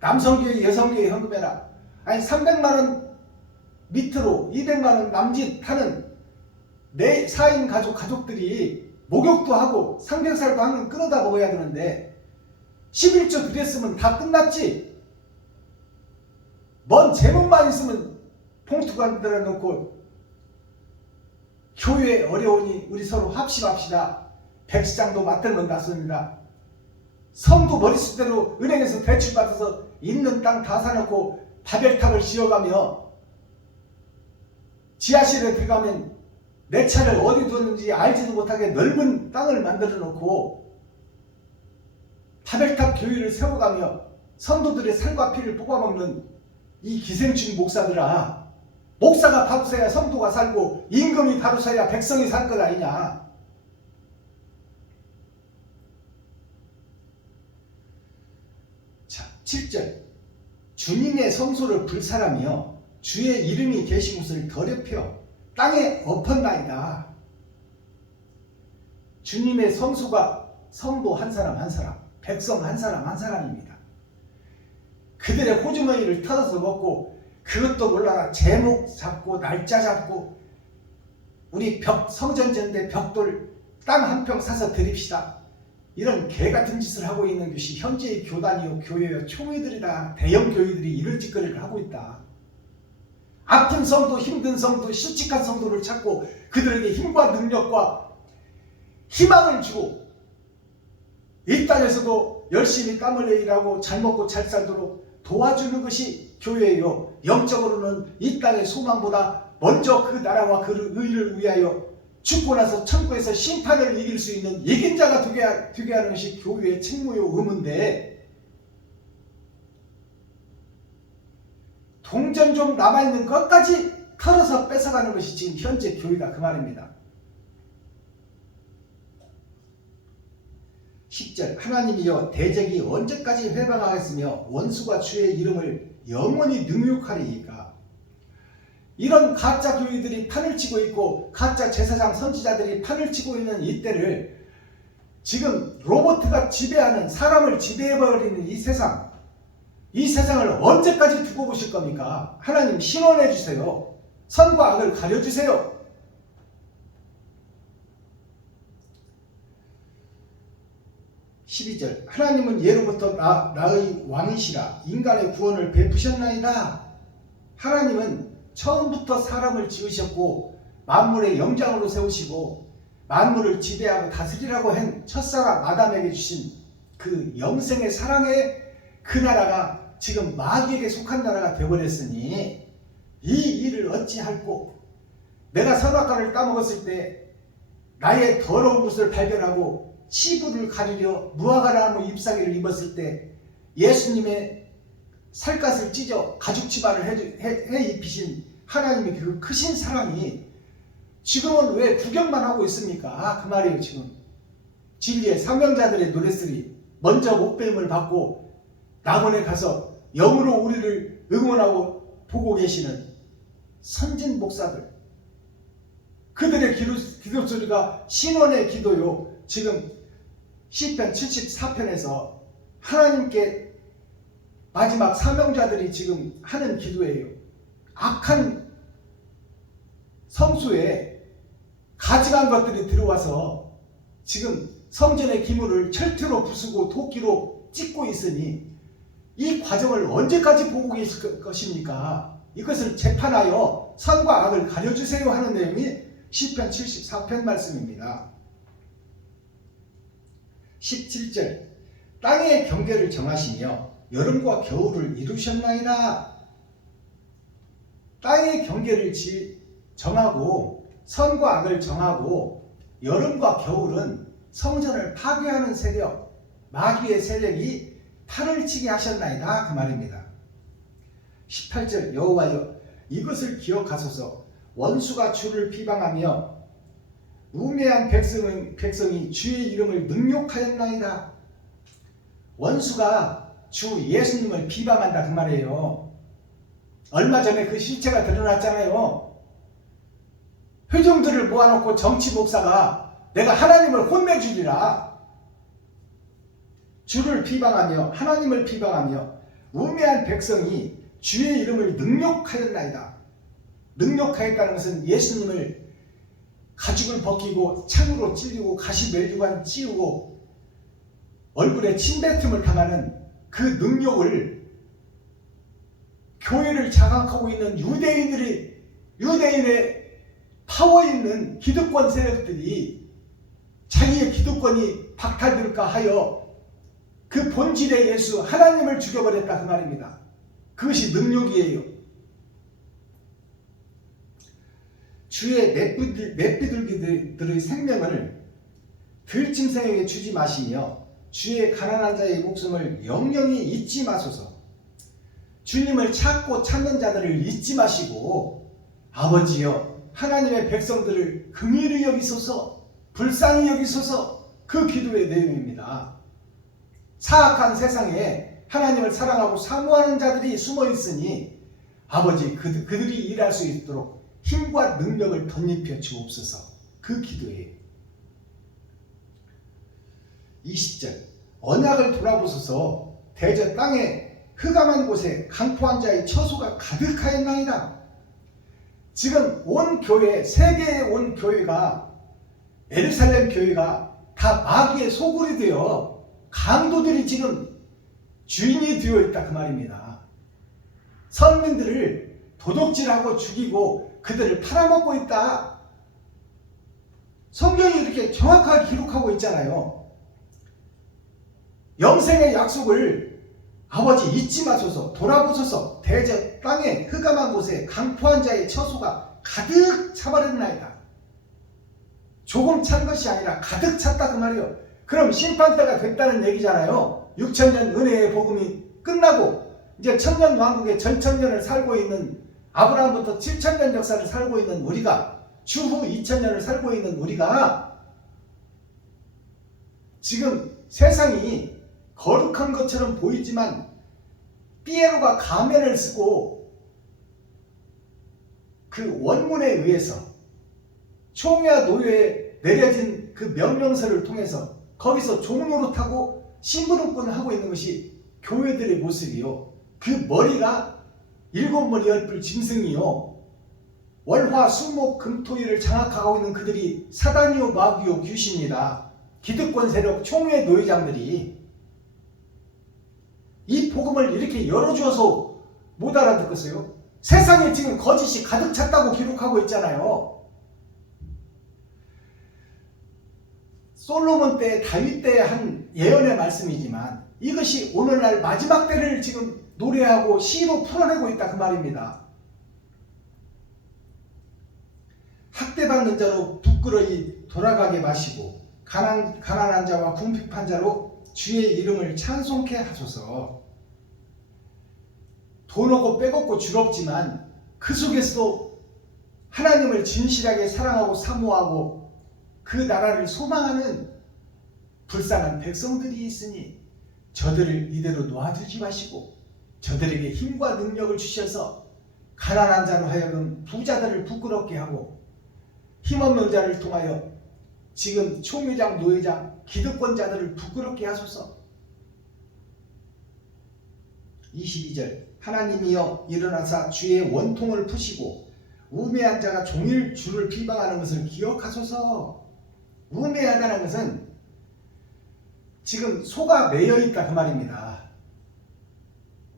남성교회 여성교회 헌금해라. 아니 300만원 밑으로 200만원 남짓 하는 내 4인 가족들이 목욕도 하고 삼겹살도 한번 끊어다 먹어야 되는데 11조 드렸으면 다 끝났지. 뭔 제목만 있으면 봉투 만들어 놓고 교회 어려우니 우리 서로 합심합시다. 백시장도 맞들면 낫습니다. 성도 머릿수대로 은행에서 대출 받아서 있는 땅 다 사놓고 바벨탑을 지어가며 지하실에 들어가면 내 차를 어디 뒀는지 알지도 못하게 넓은 땅을 만들어 놓고 바벨탑 교회를 세워가며 성도들의 살과 피를 뽑아먹는 이 기생충 목사들아, 목사가 바로 서야 성도가 살고 임금이 바로 서야 백성이 살 것 아니냐. 자, 7절 주님의 성소를 불사라며 주의 이름이 계신 곳을 더럽혀 땅에 엎었나이다. 주님의 성소가 성도 한 사람 한 사람, 백성 한 사람 한 사람입니다. 그들의 호주머니를 털어서 먹고 그것도 몰라 제목 잡고 날짜 잡고 우리 성전 전대 벽돌 땅 한 평 사서 드립시다. 이런 개같은 짓을 하고 있는 것이 현재의 교단이요 교회요 총회들이다. 대형 교회들이 이런 짓거리를 하고 있다. 아픈 성도, 힘든 성도, 실직한 성도를 찾고 그들에게 힘과 능력과 희망을 주고 이 땅에서도 열심히 땀 흘려 일하고 잘 먹고 잘 살도록 도와주는 것이 교회예요. 영적으로는 이 땅의 소망보다 먼저 그 나라와 그 의를 위하여 죽고 나서 천국에서 심판을 이길 수 있는 이긴자가 되게 하는 것이 교회의 책무요 의무인데 동전 좀 남아있는 것까지 털어서 뺏어가는 것이 지금 현재 교회다 그 말입니다. 10절 하나님이여 대적이 언제까지 회방하겠으며 원수가 주의 이름을 영원히 능욕하리이까. 이런 가짜 교회들이 판을 치고 있고 가짜 제사장 선지자들이 판을 치고 있는 이때를 지금 로봇가 지배하는, 사람을 지배해버리는 이 세상을 언제까지 두고 보실 겁니까? 하나님 신원해 주세요. 선과 악을 가려주세요. 12절 하나님은 예로부터 나의 왕이시라 인간의 구원을 베푸셨나이다. 하나님은 처음부터 사람을 지으셨고 만물의 영장으로 세우시고 만물을 지배하고 다스리라고 한 첫사랑 아담에게 주신 그 영생의 사랑의 그 나라가 지금 마귀에게 속한 나라가 되어버렸으니 이 일을 어찌할꼬. 내가 선악과를 따먹었을 때 나의 더러운 것을 발견하고 치부를 가리려 무화과나무 잎사귀를 입었을 때 예수님의 살갗을 찢어 가죽 치마를 해 입히신 하나님의 그 크신 사랑이 지금은 왜 구경만 하고 있습니까? 그 말이에요. 지금 진리의 사명자들의 노랫소리 먼저 목배임을 받고 낙원에 가서 영으로 우리를 응원하고 보고 계시는 선진 목사들, 그들의 기도 소리가 신원의 기도요. 지금 시편 74편에서 하나님께 마지막 사명자들이 지금 하는 기도예요. 악한 성수에 가증한 것들이 들어와서 지금 성전의 기물을 철퇴로 부수고 도끼로 찢고 있으니 이 과정을 언제까지 보고 계실 것입니까? 이것을 재판하여 선과 악을 가려주세요 하는 내용이 시편 74편 말씀입니다. 17절 땅의 경계를 정하시며 여름과 겨울을 이루셨나이다. 땅의 경계를 정하고 선과 악을 정하고 여름과 겨울은 성전을 파괴하는 세력, 마귀의 세력이 판을 치게 하셨나이다 그 말입니다. 18절 여호와여 이것을 기억하소서. 원수가 주를 비방하며 우매한 백성이 주의 이름을 능욕하였나이다. 원수가 주 예수님을 비방한다 그 말이에요. 얼마 전에 그 실체가 드러났잖아요. 회중들을 모아놓고 정치 목사가 내가 하나님을 혼내주리라. 주를 비방하며 하나님을 비방하며 우매한 백성이 주의 이름을 능욕하였나이다. 능욕하였다는 것은 예수님을 가죽을 벗기고 창으로 찔리고 가시멜주관 찌우고 얼굴에 침뱉음을 당하는 그 능욕을 교회를 장악하고 있는 유대인의 파워 있는 기득권 세력들이 자기의 기득권이 박탈될까 하여 그 본질의 예수 하나님을 죽여버렸다 그 말입니다. 그것이 능욕이에요. 주의 맷비둘기들의 생명을 들짐승에게 주지 마시며 주의 가난한 자의 목숨을 영영히 잊지 마소서. 주님을 찾고 찾는 자들을 잊지 마시고 아버지여 하나님의 백성들을 긍휼히 여기소서, 불쌍히 여기소서. 그 기도의 내용입니다. 사악한 세상에 하나님을 사랑하고 사모하는 자들이 숨어 있으니 아버지 그들이 일할 수 있도록 힘과 능력을 덧입혀 주옵소서. 그 기도예요. 20절 언약을 돌아보소서. 대저 땅에 흑암한 곳에 강포한 자의 처소가 가득하였나이다. 지금 온 교회, 세계의 온 교회가, 예루살렘 교회가 다 마귀의 소굴이 되어 강도들이 지금 주인이 되어 있다 그 말입니다. 선민들을 도둑질하고 죽이고 그들을 팔아먹고 있다. 성경이 이렇게 정확하게 기록하고 있잖아요. 영생의 약속을 아버지 잊지 마소서. 돌아보소서. 대저 땅에 흑암한 곳에 강포한 자의 처소가 가득 차버렸나이다. 조금 찬 것이 아니라 가득 찼다 그 말이에요. 그럼 심판때가 됐다는 얘기잖아요. 6,000년 은혜의 복음이 끝나고 이제 천년왕국의 전천년을 살고 있는, 아브라함부터 7천년 역사를 살고 있는 우리가, 주후 2000년을 살고 있는 우리가 지금 세상이 거룩한 것처럼 보이지만 피에로가 가면을 쓰고 그 원문에 의해서 총회와 노예에 내려진 그 명령서를 통해서 거기서 종노릇하고 심부름꾼을 하고 있는 것이 교회들의 모습이요. 그 머리가 7머리 10뿔 짐승이요. 월화 수목 금토일을 장악하고 있는 그들이 사단이요 마귀요 귀신이다. 기득권 세력 총회 노예장들이 이 복음을 이렇게 열어주어서 못 알아듣겠어요? 세상에 지금 거짓이 가득 찼다고 기록하고 있잖아요. 솔로몬 때, 다윗 때 한 예언의 말씀이지만 이것이 오늘날 마지막 때를 지금 노래하고 시로 풀어내고 있다 그 말입니다. 학대받는 자로 부끄러이 돌아가게 마시고 가난한 자와 궁핍한 자로 주의 이름을 찬송케 하소서. 돈 없고 빼먹고 주럽지만 그 속에서도 하나님을 진실하게 사랑하고 사모하고 그 나라를 소망하는 불쌍한 백성들이 있으니 저들을 이대로 놔두지 마시고 저들에게 힘과 능력을 주셔서 가난한 자로 하여금 부자들을 부끄럽게 하고 힘없는 자를 통하여 지금 총회장, 노회장, 기득권자들을 부끄럽게 하소서. 22절 하나님이여 일어나사 주의 원통을 푸시고 우매한 자가 종일 주를 비방하는 것을 기억하소서. 우매하다는 것은 지금 소가 매여 있다 그 말입니다.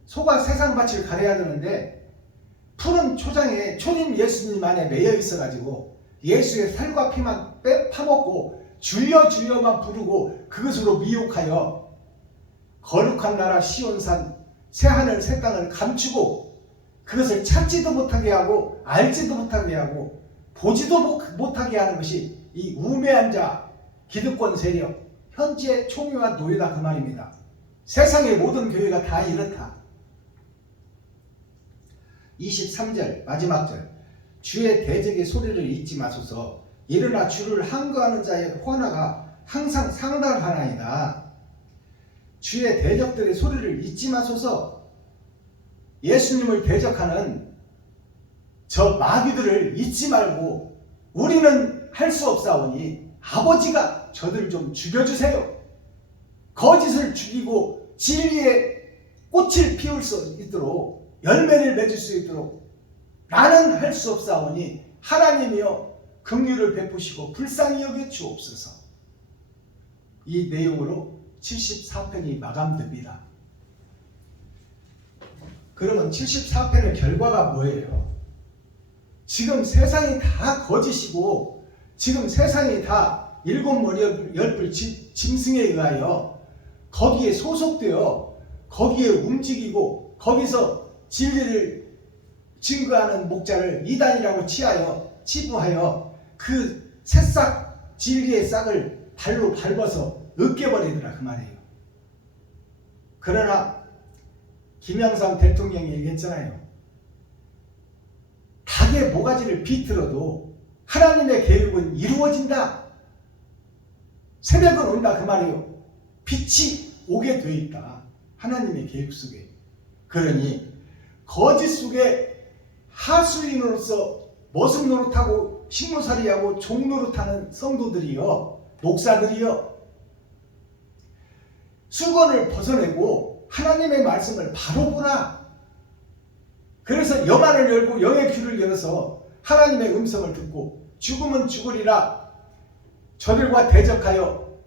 소가 세상 밭을 가려야 되는데 푸른 초장에 초림 예수님 안에 매여 있어가지고 예수의 살과 피만 파먹고 주여주여만 부르고 그것으로 미혹하여 거룩한 나라 시온산 새하늘 새 땅을 감추고 그것을 찾지도 못하게 하고 알지도 못하게 하고 보지도 못하게 하는 것이 이 우매한 자 기득권 세력 현재 총회와 노예다 그 말입니다. 세상의 모든 교회가 다 이렇다. 23절 마지막 절 주의 대적의 소리를 잊지 마소서. 일어나 주를 항거하는 자의 호나가 항상 상달하나이다. 주의 대적들의 소리를 잊지 마소서. 예수님을 대적하는 저 마귀들을 잊지 말고 우리는 할 수 없사오니 아버지가 저들을 좀 죽여주세요. 거짓을 죽이고 진리의 꽃을 피울 수 있도록 열매를 맺을 수 있도록 나는 할 수 없사오니 하나님이여 긍휼을 베푸시고 불쌍히 여겨 주옵소서. 이 내용으로 74편이 마감됩니다. 그러면 74편의 결과가 뭐예요? 지금 세상이 다 거짓이고 지금 세상이 다 7머리 10뿔 짐승에 의하여 거기에 소속되어 거기에 움직이고 거기서 진리를 증거하는 목자를 이단이라고 치부하여 그 새싹 진리의 싹을 발로 밟아서 으깨버리더라 그 말이에요. 그러나 김영삼 대통령이 얘기했잖아요. 닭의 모가지를 비틀어도 하나님의 계획은 이루어진다. 새벽은 온다 그 말이에요. 빛이 오게 돼 있다. 하나님의 계획 속에. 그러니 거짓 속에 하수인으로서 머슴 노릇하고 식모살이하고 종 노릇하는 성도들이요, 목사들이요, 수건을 벗어내고 하나님의 말씀을 바로 보라. 그래서 영안을 열고 영의 귀를 열어서 하나님의 음성을 듣고 죽으면 죽으리라 저들과 대적하여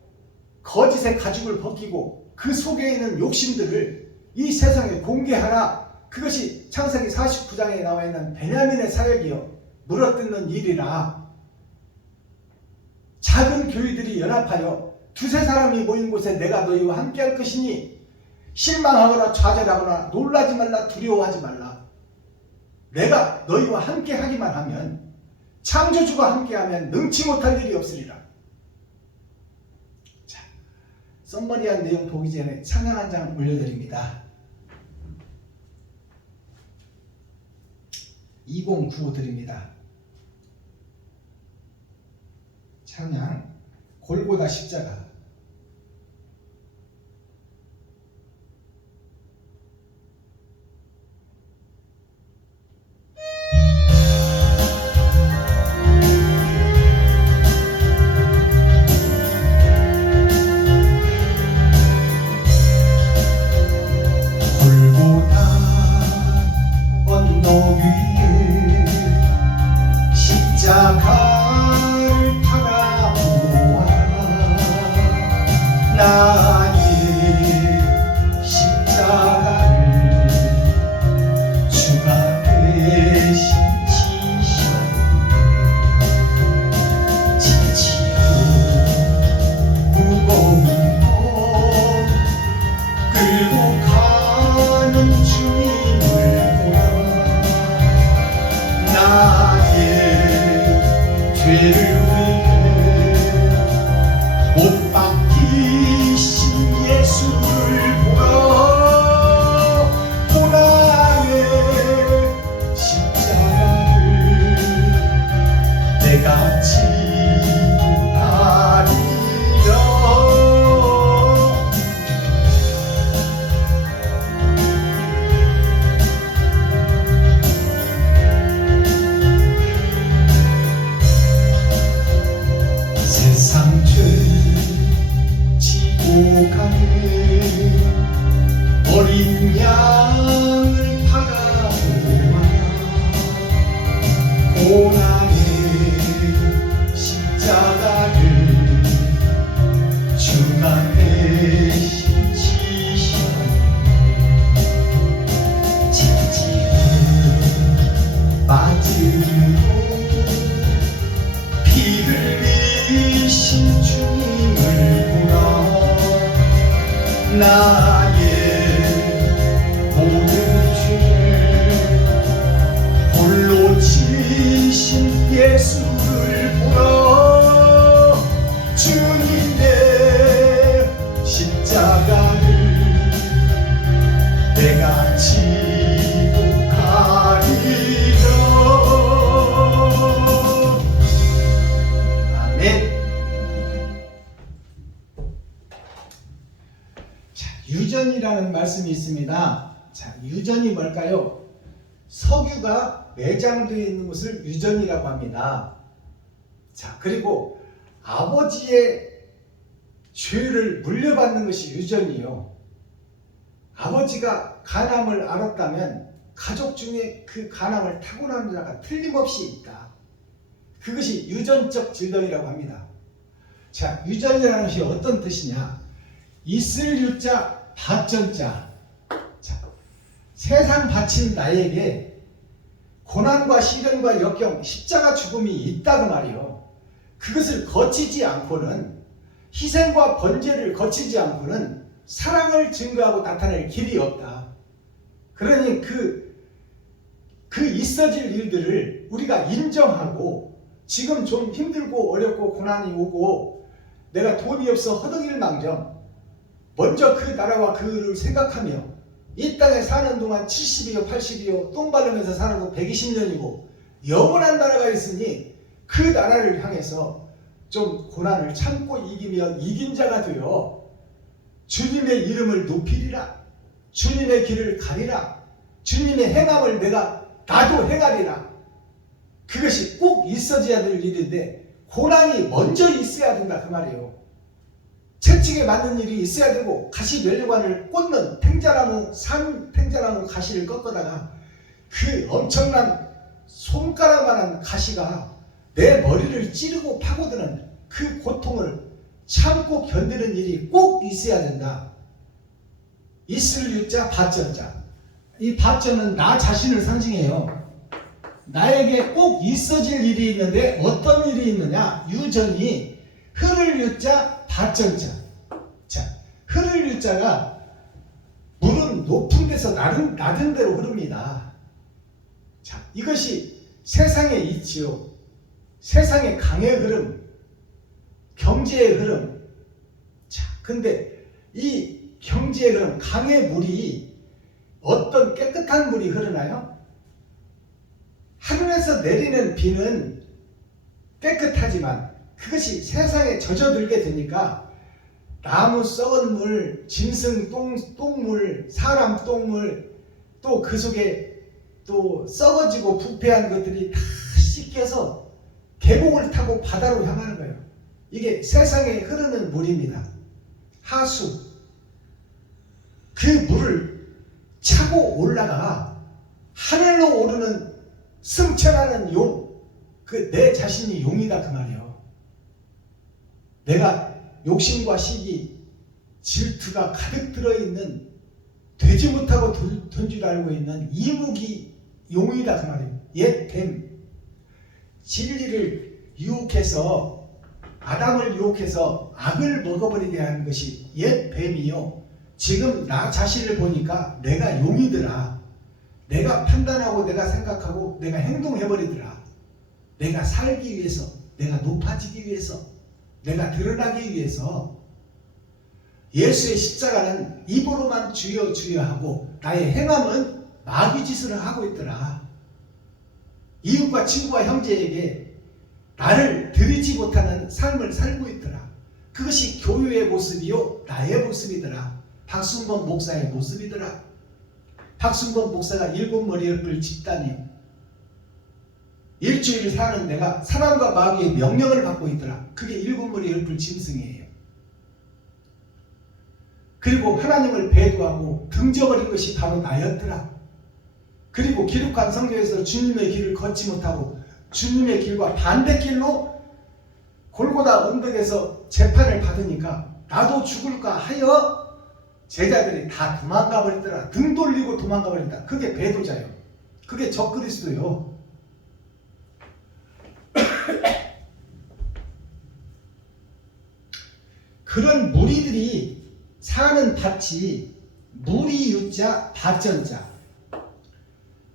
거짓의 가죽을 벗기고 그 속에 있는 욕심들을 이 세상에 공개하라. 그것이 창세기 49장에 나와 있는 베냐민의 사역이요 물어뜯는 일이라. 작은 교회들이 연합하여 두세 사람이 모인 곳에 내가 너희와 함께할 것이니 실망하거나 좌절하거나 놀라지 말라 두려워하지 말라. 내가 너희와 함께하기만 하면 창조주가 함께하면 능치 못할 일이 없으리라. 자, 썸머리한 내용 보기 전에 찬양 한 장 올려드립니다. 2095 드립니다. 찬양 골고다 십자가. 십자가를 바라보아 나의 십자가를 주가 대신 지시고 지치고 무거운 몸 끌고 가는 주님을 보아 나의 죄를 위해 못 박히신 예수를 보러 고난의 십자가를 내가 지고 가리라. 세상 죄 지고 가네 어린 양을 바라보아 고난의 십자가를 주가 대신 지시고 빠지고 피 흘리신 주님을 보라 나의 모든 죄를 홀로 지신 예수를 보라 주님의 십자가를 내가 지고 가리라. 자, 유전이라는 말씀이 있습니다. 자, 유전이 뭘까요? 석유가 매장되어 있는 것을 유전이라고 합니다. 자, 그리고 아버지의 죄를 물려받는 것이 유전이요. 아버지가 간암을 앓았다면 가족 중에 그 간암을 타고난 자가 틀림없이 있다. 그것이 유전적 질병이라고 합니다. 자, 유전이라는 것이 어떤 뜻이냐? 있을 유자, 받전자. 자, 세상 바친 나에게 고난과 시련과 역경, 십자가 죽음이 있다고 말이요. 그것을 거치지 않고는, 희생과 번제를 거치지 않고는 사랑을 증거하고 나타낼 길이 없다. 그러니 그 있어질 일들을 우리가 인정하고, 지금 좀 힘들고 어렵고 고난이 오고 내가 돈이 없어 허덕일망정 먼저 그 나라와 그를 생각하며 이 땅에 사는 동안 70이요 80이요 똥 바르면서 살아도 120년이고 영원한 나라가 있으니 그 나라를 향해서 좀 고난을 참고 이기며 이긴 자가 되어 주님의 이름을 높이리라. 주님의 길을 가리라. 주님의 행함을 나도 행하리라. 그것이 꼭 있어져야 될 일인데 고난이 먼저 있어야 된다 그 말이에요. 채찍에 맞는 일이 있어야 되고 가시면류관을 꽂는 탱자나무 가시를 꺾어다가 그 엄청난 손가락만한 가시가 내 머리를 찌르고 파고드는 그 고통을 참고 견디는 일이 꼭 있어야 된다. 있을 유자, 받전자. 이 받전은 나 자신을 상징해요. 나에게 꼭 있어질 일이 있는데 어떤 일이 있느냐? 유전이 흐를 유자, 받전자. 자, 흐를 유자가 물은 높은 데서 낮은 데로 흐릅니다. 자, 이것이 세상의 이치요. 세상의 강의 흐름, 경제의 흐름. 자, 근데 이 경제의 흐름, 강의 물이 어떤 깨끗한 물이 흐르나요? 하늘에서 내리는 비는 깨끗하지만 그것이 세상에 젖어들게 되니까 나무 썩은 물, 짐승 똥물, 사람 똥물, 또 그 속에 또 썩어지고 부패한 것들이 다 씻겨서 계곡을 타고 바다로 향하는 거예요. 이게 세상에 흐르는 물입니다. 하수. 그 물을 차고 올라가 하늘로 오르는 승천하는 용. 그 내 자신이 용이다 그 말이에요. 내가 욕심과 시기, 질투가 가득 들어있는 되지 못하고 된 줄 알고 있는 이무기 용이다 그 말이에요. 옛 뱀. 진리를 유혹해서 아담을 유혹해서 악을 먹어버리게 하는 것이 옛 뱀이요. 지금 나 자신을 보니까 내가 용이더라. 내가 판단하고 내가 생각하고 내가 행동해버리더라. 내가 살기 위해서, 내가 높아지기 위해서, 내가 드러나기 위해서 예수의 십자가는 입으로만 주여 주여 하고 나의 행함은 마귀짓을 하고 있더라. 이웃과 친구와 형제에게 나를 드리지 못하는 삶을 살고 있더라. 그것이 교회의 모습이요 나의 모습이더라. 박순범 목사의 모습이더라. 박순범 목사가 일곱 머리 열불 집단이요. 일주일 사는 내가 사람과 마귀의 명령을 받고 있더라. 그게 일곱 머리 열불 짐승이에요. 그리고 하나님을 배도하고 등져버린 것이 바로 나였더라. 그리고 기록한 성경에서 주님의 길을 걷지 못하고 주님의 길과 반대길로 골고다 언덕에서 재판을 받으니까 나도 죽을까 하여 제자들이 다 도망가 버리더라. 등 돌리고 도망가 버린다. 그게 배도자요. 그게 적그리스도요. 그런 무리들이 사는 밭이 무리 유자 밭전자.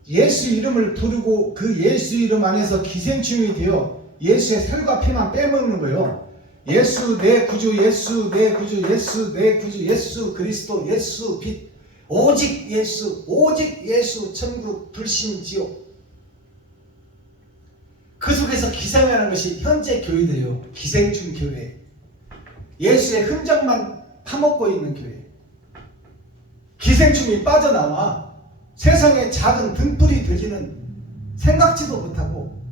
예수 이름을 부르고 그 예수 이름 안에서 기생충이 되어 예수의 살과 피만 빼먹는 거예요. 예수 내 구주, 예수 내 구주, 예수 내 구주, 예수 그리스도, 예수 빛, 오직 예수 천국 불신 지옥. 그 속에서 기생하는 것이 현재 교회들이에요. 기생충 교회. 예수의 흔적만 파먹고 있는 교회. 기생충이 빠져나와 세상의 작은 등불이 되지는 생각지도 못하고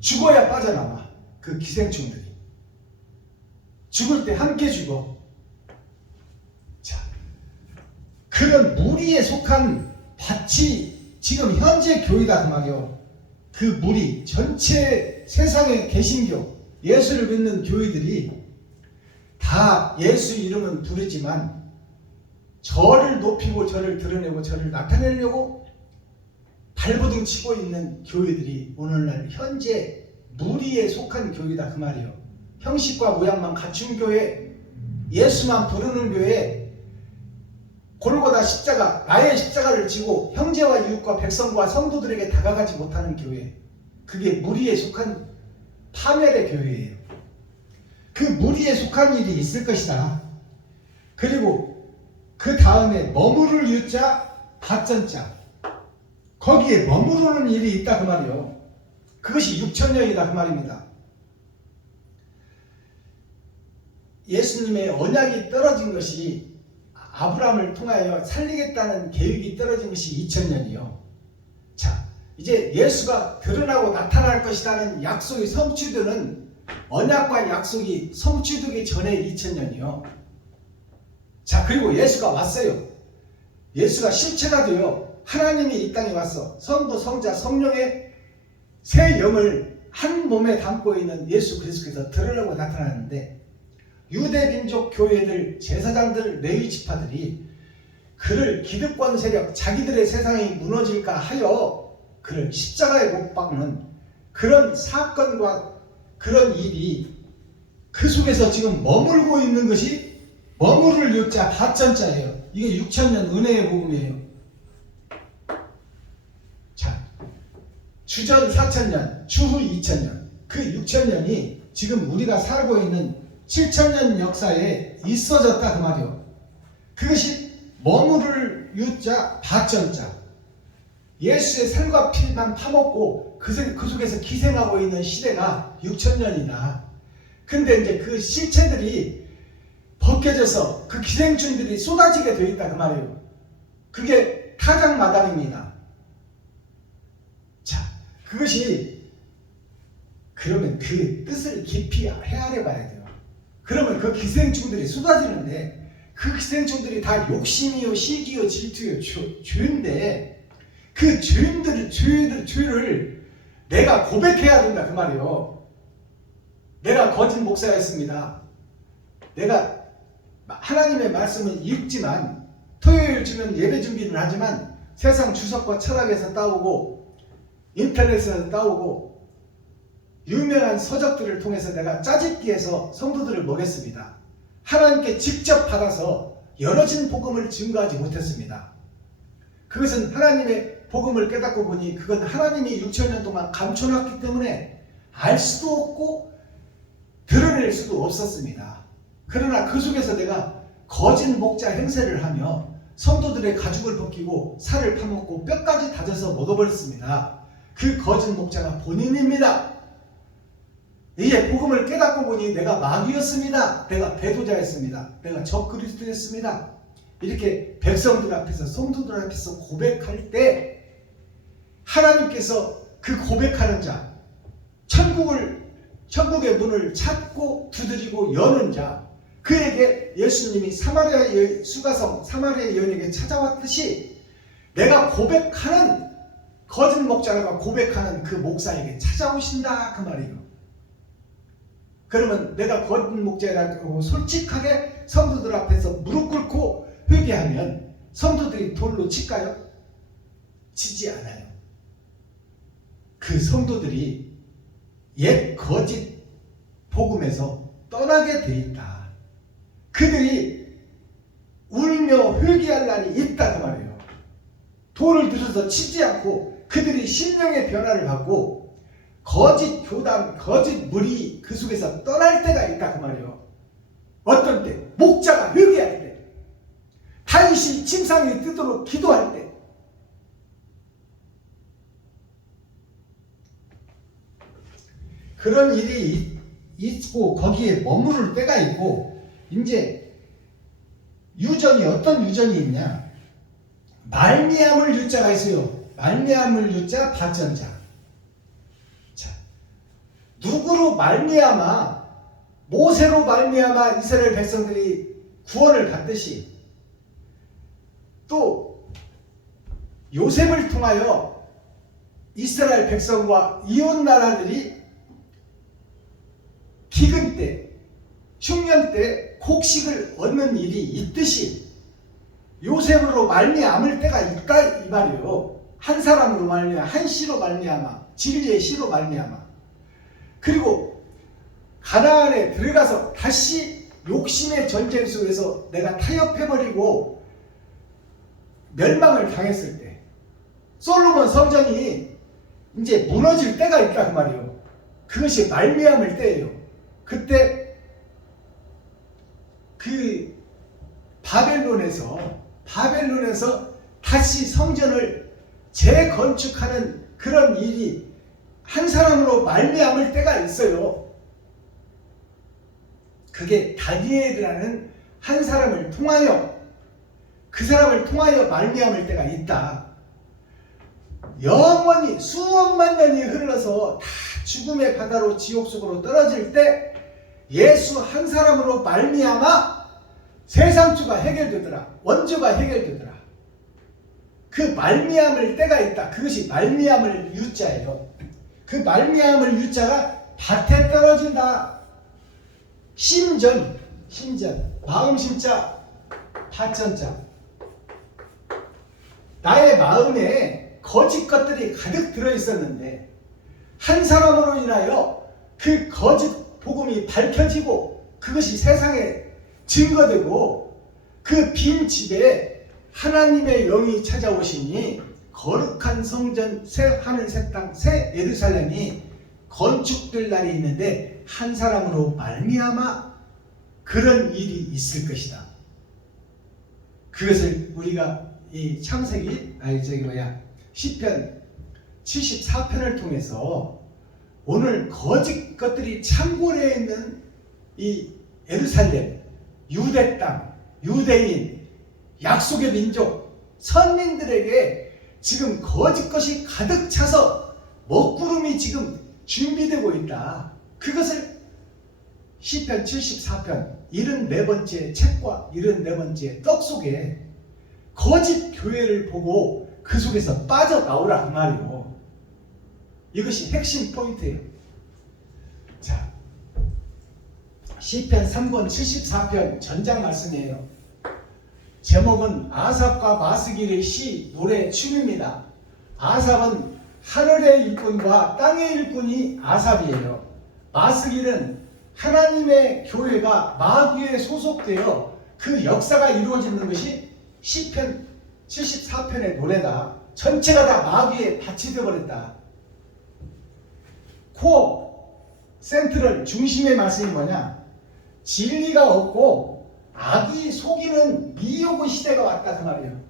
죽어야 빠져나와. 그 기생충들이 죽을 때 함께 죽어. 자, 그런 무리에 속한 밭이 지금 현재 교회다 그 말이요. 그 무리 전체 세상의 개신교 예수를 믿는 교회들이 다 예수 이름은 부르지만 저를 높이고 저를 드러내고 저를 나타내려고 발버둥 치고 있는 교회들이 오늘날 현재 무리에 속한 교회다 그 말이에요. 형식과 모양만 갖춘 교회, 예수만 부르는 교회, 골고다 십자가, 나의 십자가를 지고 형제와 이웃과 백성과 성도들에게 다가가지 못하는 교회. 그게 무리에 속한 파멸의 교회예요. 그 무리에 속한 일이 있을 것이다. 그리고 그 다음에 머무를 유자 밭전자. 거기에 머무르는 일이 있다 그 말이요. 그것이 6천년이다 그 말입니다. 예수님의 언약이 떨어진 것이 아브라함을 통하여 살리겠다는 계획이 떨어진 것이 2000년이요. 자, 이제 예수가 드러나고 나타날 것이라는 약속이 성취되는 언약과 약속이 성취되기 전에 2000년이요. 자, 그리고 예수가 왔어요. 예수가 실체가 되어 하나님이 이 땅에 와서 성부, 성자, 성령의 세 영을 한 몸에 담고 있는 예수 그리스도께서 드러나고 나타나는데 유대민족 교회들, 제사장들, 레위 지파들이 그를 기득권 세력, 자기들의 세상이 무너질까 하여 그를 십자가에 못 박는 그런 사건과 그런 일이 그 속에서 지금 머물고 있는 것이 머무를 유자 밭전자예요. 이게 6천년 은혜의 복음이에요. 자, 주전 4천년, 추후 2천년, 그 6천년이 지금 우리가 살고 있는 7천년 역사에 있어졌다 그 말이요. 그것이 머무를 유자 밭전자. 예수의 살과 피만 파먹고 그 속에서 기생하고 있는 시대가 6,000년이다. 근데 이제 그 실체들이 벗겨져서 그 기생충들이 쏟아지게 되어 있다 그 말이에요. 그게 타작마당입니다. 자, 그것이 그러면 그 뜻을 깊이 헤아려 봐야 돼요. 그러면 그 기생충들이 쏟아지는데 그 기생충들이 다 욕심이요, 시기요, 질투요, 죄인데 그 죄를 내가 고백해야 된다 그 말이에요. 내가 거짓 목사였습니다. 내가 하나님의 말씀을 읽지만 토요일 주면 예배 준비를 하지만 세상 주석과 철학에서 따오고 인터넷에서 따오고 유명한 서적들을 통해서 내가 짜집기해서 성도들을 먹였습니다. 하나님께 직접 받아서 열어진 복음을 증거하지 못했습니다. 그것은 하나님의 복음을 깨닫고 보니 그건 하나님이 6,000년 동안 감춰놨기 때문에 알 수도 없고 드러낼 수도 없었습니다. 그러나 그 속에서 내가 거짓 목자 행세를 하며 성도들의 가죽을 벗기고 살을 파먹고 뼈까지 다져서 먹어버렸습니다. 그 거짓 목자가 본인입니다. 이제 복음을 깨닫고 보니 내가 마귀였습니다. 내가 배도자였습니다. 내가 적그리스도였습니다. 이렇게 백성들 앞에서 성도들 앞에서 고백할 때 하나님께서 그 고백하는 자, 천국의 문을 찾고 두드리고 여는 자, 그에게 예수님이 사마리아 수가성 사마리아 여인에게 찾아왔듯이 내가 고백하는 거짓 목자가 고백하는 그 목사에게 찾아오신다 그 말이에요. 그러면 내가 거짓 목자라고 솔직하게 성도들 앞에서 무릎 꿇고 회개하면 성도들이 돌로 칠까요? 치지 않아요. 그 성도들이 옛 거짓 복음에서 떠나게 돼 있다. 그들이 울며 회개할 날이 있다 그 말이에요. 돌을 들어서 치지 않고 그들이 심령의 변화를 받고 거짓 교단, 거짓 무리 그 속에서 떠날 때가 있다 그 말이에요. 어떤 때? 목자가 회개할 때, 다윗이 침상에 뜨도록 기도할 때, 그런 일이 있고 거기에 머무를 때가 있고, 이제 유전이 어떤 유전이 있냐? 말미암을 유자가 있어요. 말미암을 유자 받전자. 자, 누구로 말미암아? 모세로 말미암아 이스라엘 백성들이 구원을 받듯이 또 요셉을 통하여 이스라엘 백성과 이웃 나라들이 기근 때, 흉년 때 곡식을 얻는 일이 있듯이 요셉으로 말미암을 때가 있다 이 말이에요. 한 사람으로 말미암아, 한 씨로 말미암아, 진리의 씨로 말미암아. 그리고 가나안에 들어가서 다시 욕심의 전쟁 속에서 내가 타협해버리고 멸망을 당했을 때 솔로몬 성전이 이제 무너질 때가 있다 그 말이에요. 그것이 말미암을 때예요. 그때 그 바벨론에서 다시 성전을 재건축하는 그런 일이 한 사람으로 말미암을 때가 있어요. 그게 다니엘이라는 한 사람을 통하여, 그 사람을 통하여 말미암을 때가 있다. 영원히 수억만 년이 흘러서 다 죽음의 바다로 지옥 속으로 떨어질 때 예수 한 사람으로 말미암아 세상주가 해결되더라. 원죄가 해결되더라. 그 말미암을 때가 있다. 그것이 말미암을 유자예요. 그 말미암을 유자가 밭에 떨어진다. 심전, 마음 심자, 밭전자. 나의 마음에 거짓 것들이 가득 들어있었는데 한 사람으로 인하여 그 거짓 복음이 밝혀지고 그것이 세상에 증거되고 그 빈 집에 하나님의 영이 찾아오시니 거룩한 성전, 새 하늘 새 땅, 새 예루살렘이 건축될 날이 있는데 한 사람으로 말미암아 그런 일이 있을 것이다. 그것을 우리가 이 창세기 시편 74편을 통해서 오늘 거짓 것들이 창고에 있는 이 예루살렘, 유대 땅, 유대인, 약속의 민족, 선민들에게 지금 거짓 것이 가득 차서 먹구름이 지금 준비되고 있다. 그것을 시편 74편 74번째 책과 74번째 떡 속에 거짓 교회를 보고 그 속에서 빠져나오라 그 말이요. 이것이 핵심 포인트예요. 자, 시편 3권 74편 전장 말씀이에요. 제목은 아삽과 마스길의 시 노래 춤입니다. 아삽은 하늘의 일꾼과 땅의 일꾼이 아삽이에요. 마스길은 하나님의 교회가 마귀에 소속되어 그 역사가 이루어지는 것이 시편 74편의 노래다. 전체가 다 마귀에 밭이 되어버렸다. 코어 센트럴 중심의 말씀이 뭐냐? 진리가 없고 악이 속이는 미혹의 시대가 왔다 그 말이에요.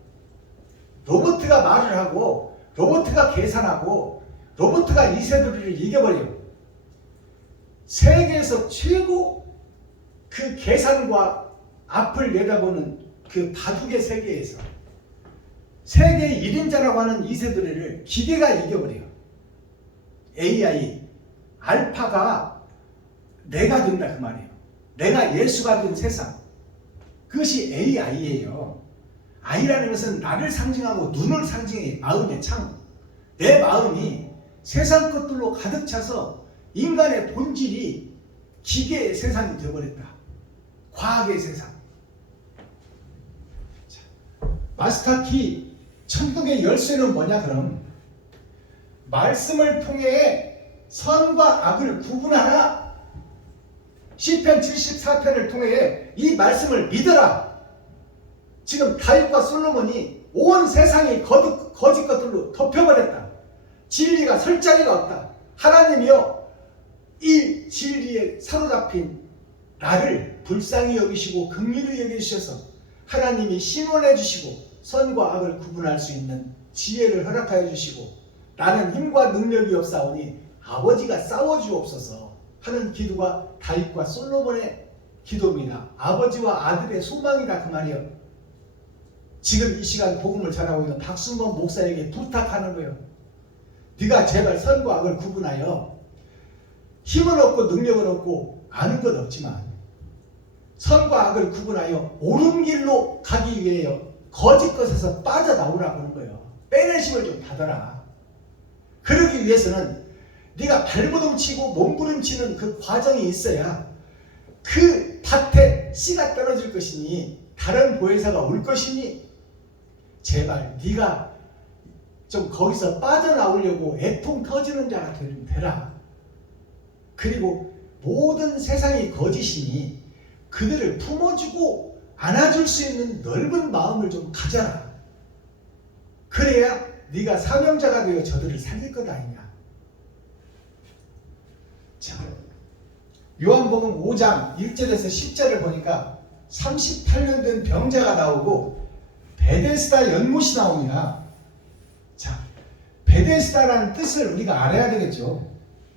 로봇가 말을 하고 로봇가 계산하고 로봇가 이세돌이를 이겨버려요. 세계에서 최고 그 계산과 앞을 내다보는 그 바둑의 세계에서 세계 1인자라고 하는 이세돌이를 기계가 이겨버려요. AI, 알파가 내가 된다 그 말이에요. 내가 예수가 된 세상. 그것이 AI예요. I라는 것은 나를 상징하고 눈을 상징해. 마음의 창. 내 마음이 세상 것들로 가득 차서 인간의 본질이 기계의 세상이 되어버렸다. 과학의 세상. 자, 마스터키 천국의 열쇠는 뭐냐 그럼? 말씀을 통해 선과 악을 구분하라. 시편 74편을 통해 이 말씀을 믿어라. 지금 다윗과 솔로몬이 온 세상이 거짓 것들로 덮여버렸다. 진리가 설 자리가 없다. 하나님이여 이 진리에 사로잡힌 나를 불쌍히 여기시고 긍휼히 여기셔서 하나님이 신원해 주시고 선과 악을 구분할 수 있는 지혜를 허락하여 주시고 나는 힘과 능력이 없사오니 아버지가 싸워주옵소서 하는 기도가 다윗과 솔로몬의 기도입니다. 아버지와 아들의 소망이다 그 말이에요. 지금 이 시간 복음을 전하고 있는 박순범 목사에게 부탁하는 거예요. 네가 제발 선과 악을 구분하여 힘은 없고 능력은 없고 아는 건 없지만 선과 악을 구분하여 옳은 길로 가기 위하여 거짓 것에서 빠져나오라고 하는 거예요. 빼내심을 좀 받아라. 그러기 위해서는 네가 발버둥치고 몸부림치는 그 과정이 있어야 그 밭에 씨가 떨어질 것이니 다른 보혜사가 올 것이니 제발 네가 좀 거기서 빠져나오려고 애통 터지는 자가 되라. 그리고 모든 세상이 거짓이니 그들을 품어주고 안아줄 수 있는 넓은 마음을 좀 가져라. 그래야 네가 사명자가 되어 저들을 살릴 것 아니냐. 자, 요한복음 5장 1절에서 10절을 보니까 38년 된 병자가 나오고 베데스다 연못이 나옵니다. 자, 베데스다라는 뜻을 우리가 알아야 되겠죠.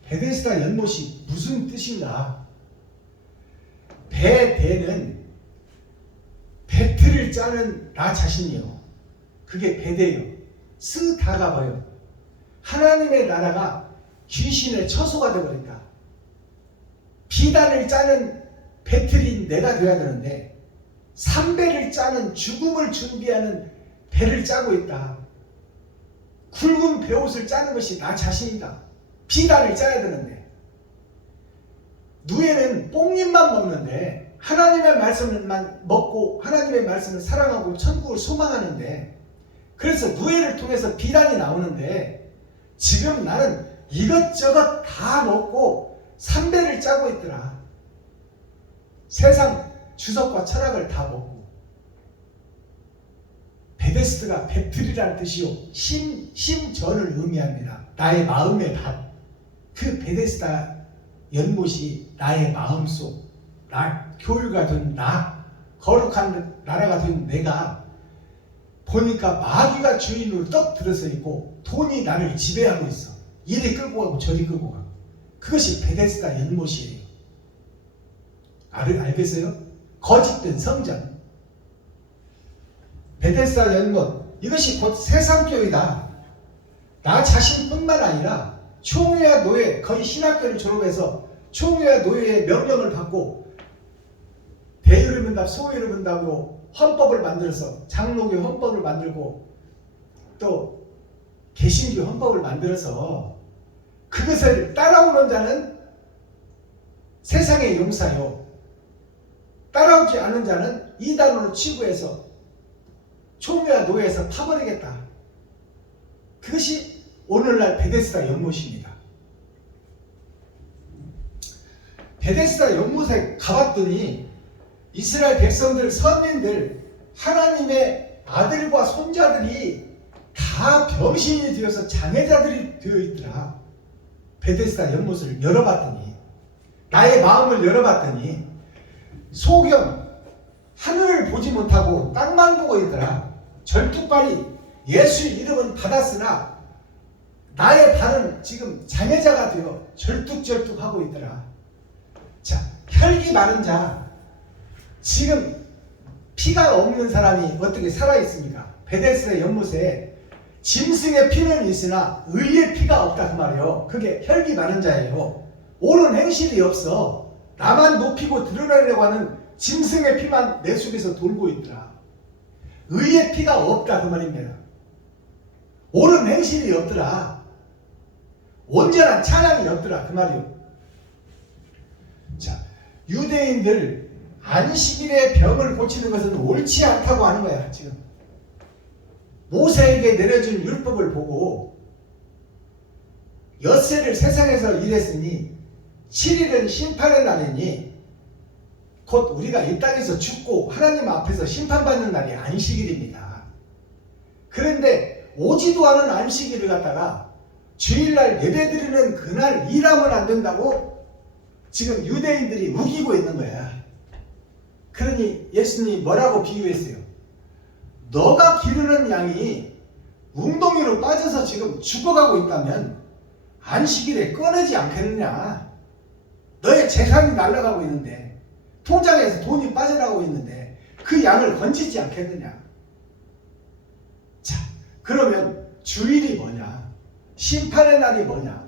베데스다 연못이 무슨 뜻인가? 베데는 배틀을 짜는 나 자신이요. 그게 베데요. 스다가 뭐요? 하나님의 나라가 귀신의 처소가 되어버린다. 비단을 짜는 배틀인 내가 되어야 되는데 삼배를 짜는 죽음을 준비하는 배를 짜고 있다. 굵은 배옷을 짜는 것이 나 자신이다. 비단을 짜야 되는데 누에는 뽕잎만 먹는데 하나님의 말씀만 먹고 하나님의 말씀을 사랑하고 천국을 소망하는데 그래서 누에를 통해서 비단이 나오는데 지금 나는 이것저것 다 먹고 삼배를 짜고 있더라. 세상 주석과 철학을 다 먹고 베데스드가 배틀이라는 뜻이요 심전을 의미합니다. 나의 마음의 밭. 그 베데스다 연못이 나의 마음속 나 교회가 된 나 거룩한 나라가 된 내가 보니까 마귀가 주인으로 떡 들어서 있고 돈이 나를 지배하고 있어. 이리 끌고 가고 저리 끌고 가고. 그것이 베데스다 연못이에요. 알겠어요? 거짓된 성전. 베데스다 연못, 이것이 곧 세상교회다. 나 자신뿐만 아니라 총회와 노예, 거의 신학교를 졸업해서 총회와 노예의 명령을 받고 대여름은답, 소여름은답으로 헌법을 만들어서 장로교 헌법을 만들고 또 개신교 헌법을 만들어서 그것을 따라오는 자는 세상의 용사요, 따라오지 않는 자는 이단으로 치부해서 총회와 노예에서 파버리겠다. 그것이 오늘날 베데스다 연못입니다. 베데스다 연못에 가봤더니 이스라엘 백성들, 선민들, 하나님의 아들과 손자들이 다 병신이 되어서 장애자들이 되어 있더라. 베데스다 연못을 열어봤더니, 나의 마음을 열어봤더니 소경, 하늘을 보지 못하고 땅만 보고 있더라. 절뚝발이 예수의 이름은 받았으나 나의 발은 지금 장애자가 되어 절뚝절뚝하고 있더라. 자, 혈기 마른 자, 지금 피가 없는 사람이 어떻게 살아있습니까? 베데스다 연못에 짐승의 피는 있으나 의의 피가 없다 그 말이에요. 그게 혈기 마른 자예요. 옳은 행실이 없어. 나만 높이고 드러내려고 하는 짐승의 피만 내 속에서 돌고 있더라. 의의 피가 없다 그 말입니다. 옳은 행실이 없더라. 온전한 찬양이 없더라 그 말이에요. 자, 유대인들 안식일에 병을 고치는 것은 옳지 않다고 하는 거야. 지금 모세에게 내려준 율법을 보고 엿새를 세상에서 일했으니 7일은 심판의 날이니 곧 우리가 이 땅에서 죽고 하나님 앞에서 심판받는 날이 안식일입니다. 그런데 오지도 않은 안식일을 갖다가 주일날 예배드리는 그날 일하면 안 된다고 지금 유대인들이 우기고 있는 거야. 그러니 예수님이 뭐라고 비유했어요? 너가 기르는 양이 웅덩이로 빠져서 지금 죽어가고 있다면 안식일에 꺼내지 않겠느냐? 너의 재산이 날아가고 있는데, 통장에서 돈이 빠져나가고 있는데 그 양을 건지지 않겠느냐? 자, 그러면 주일이 뭐냐? 심판의 날이 뭐냐?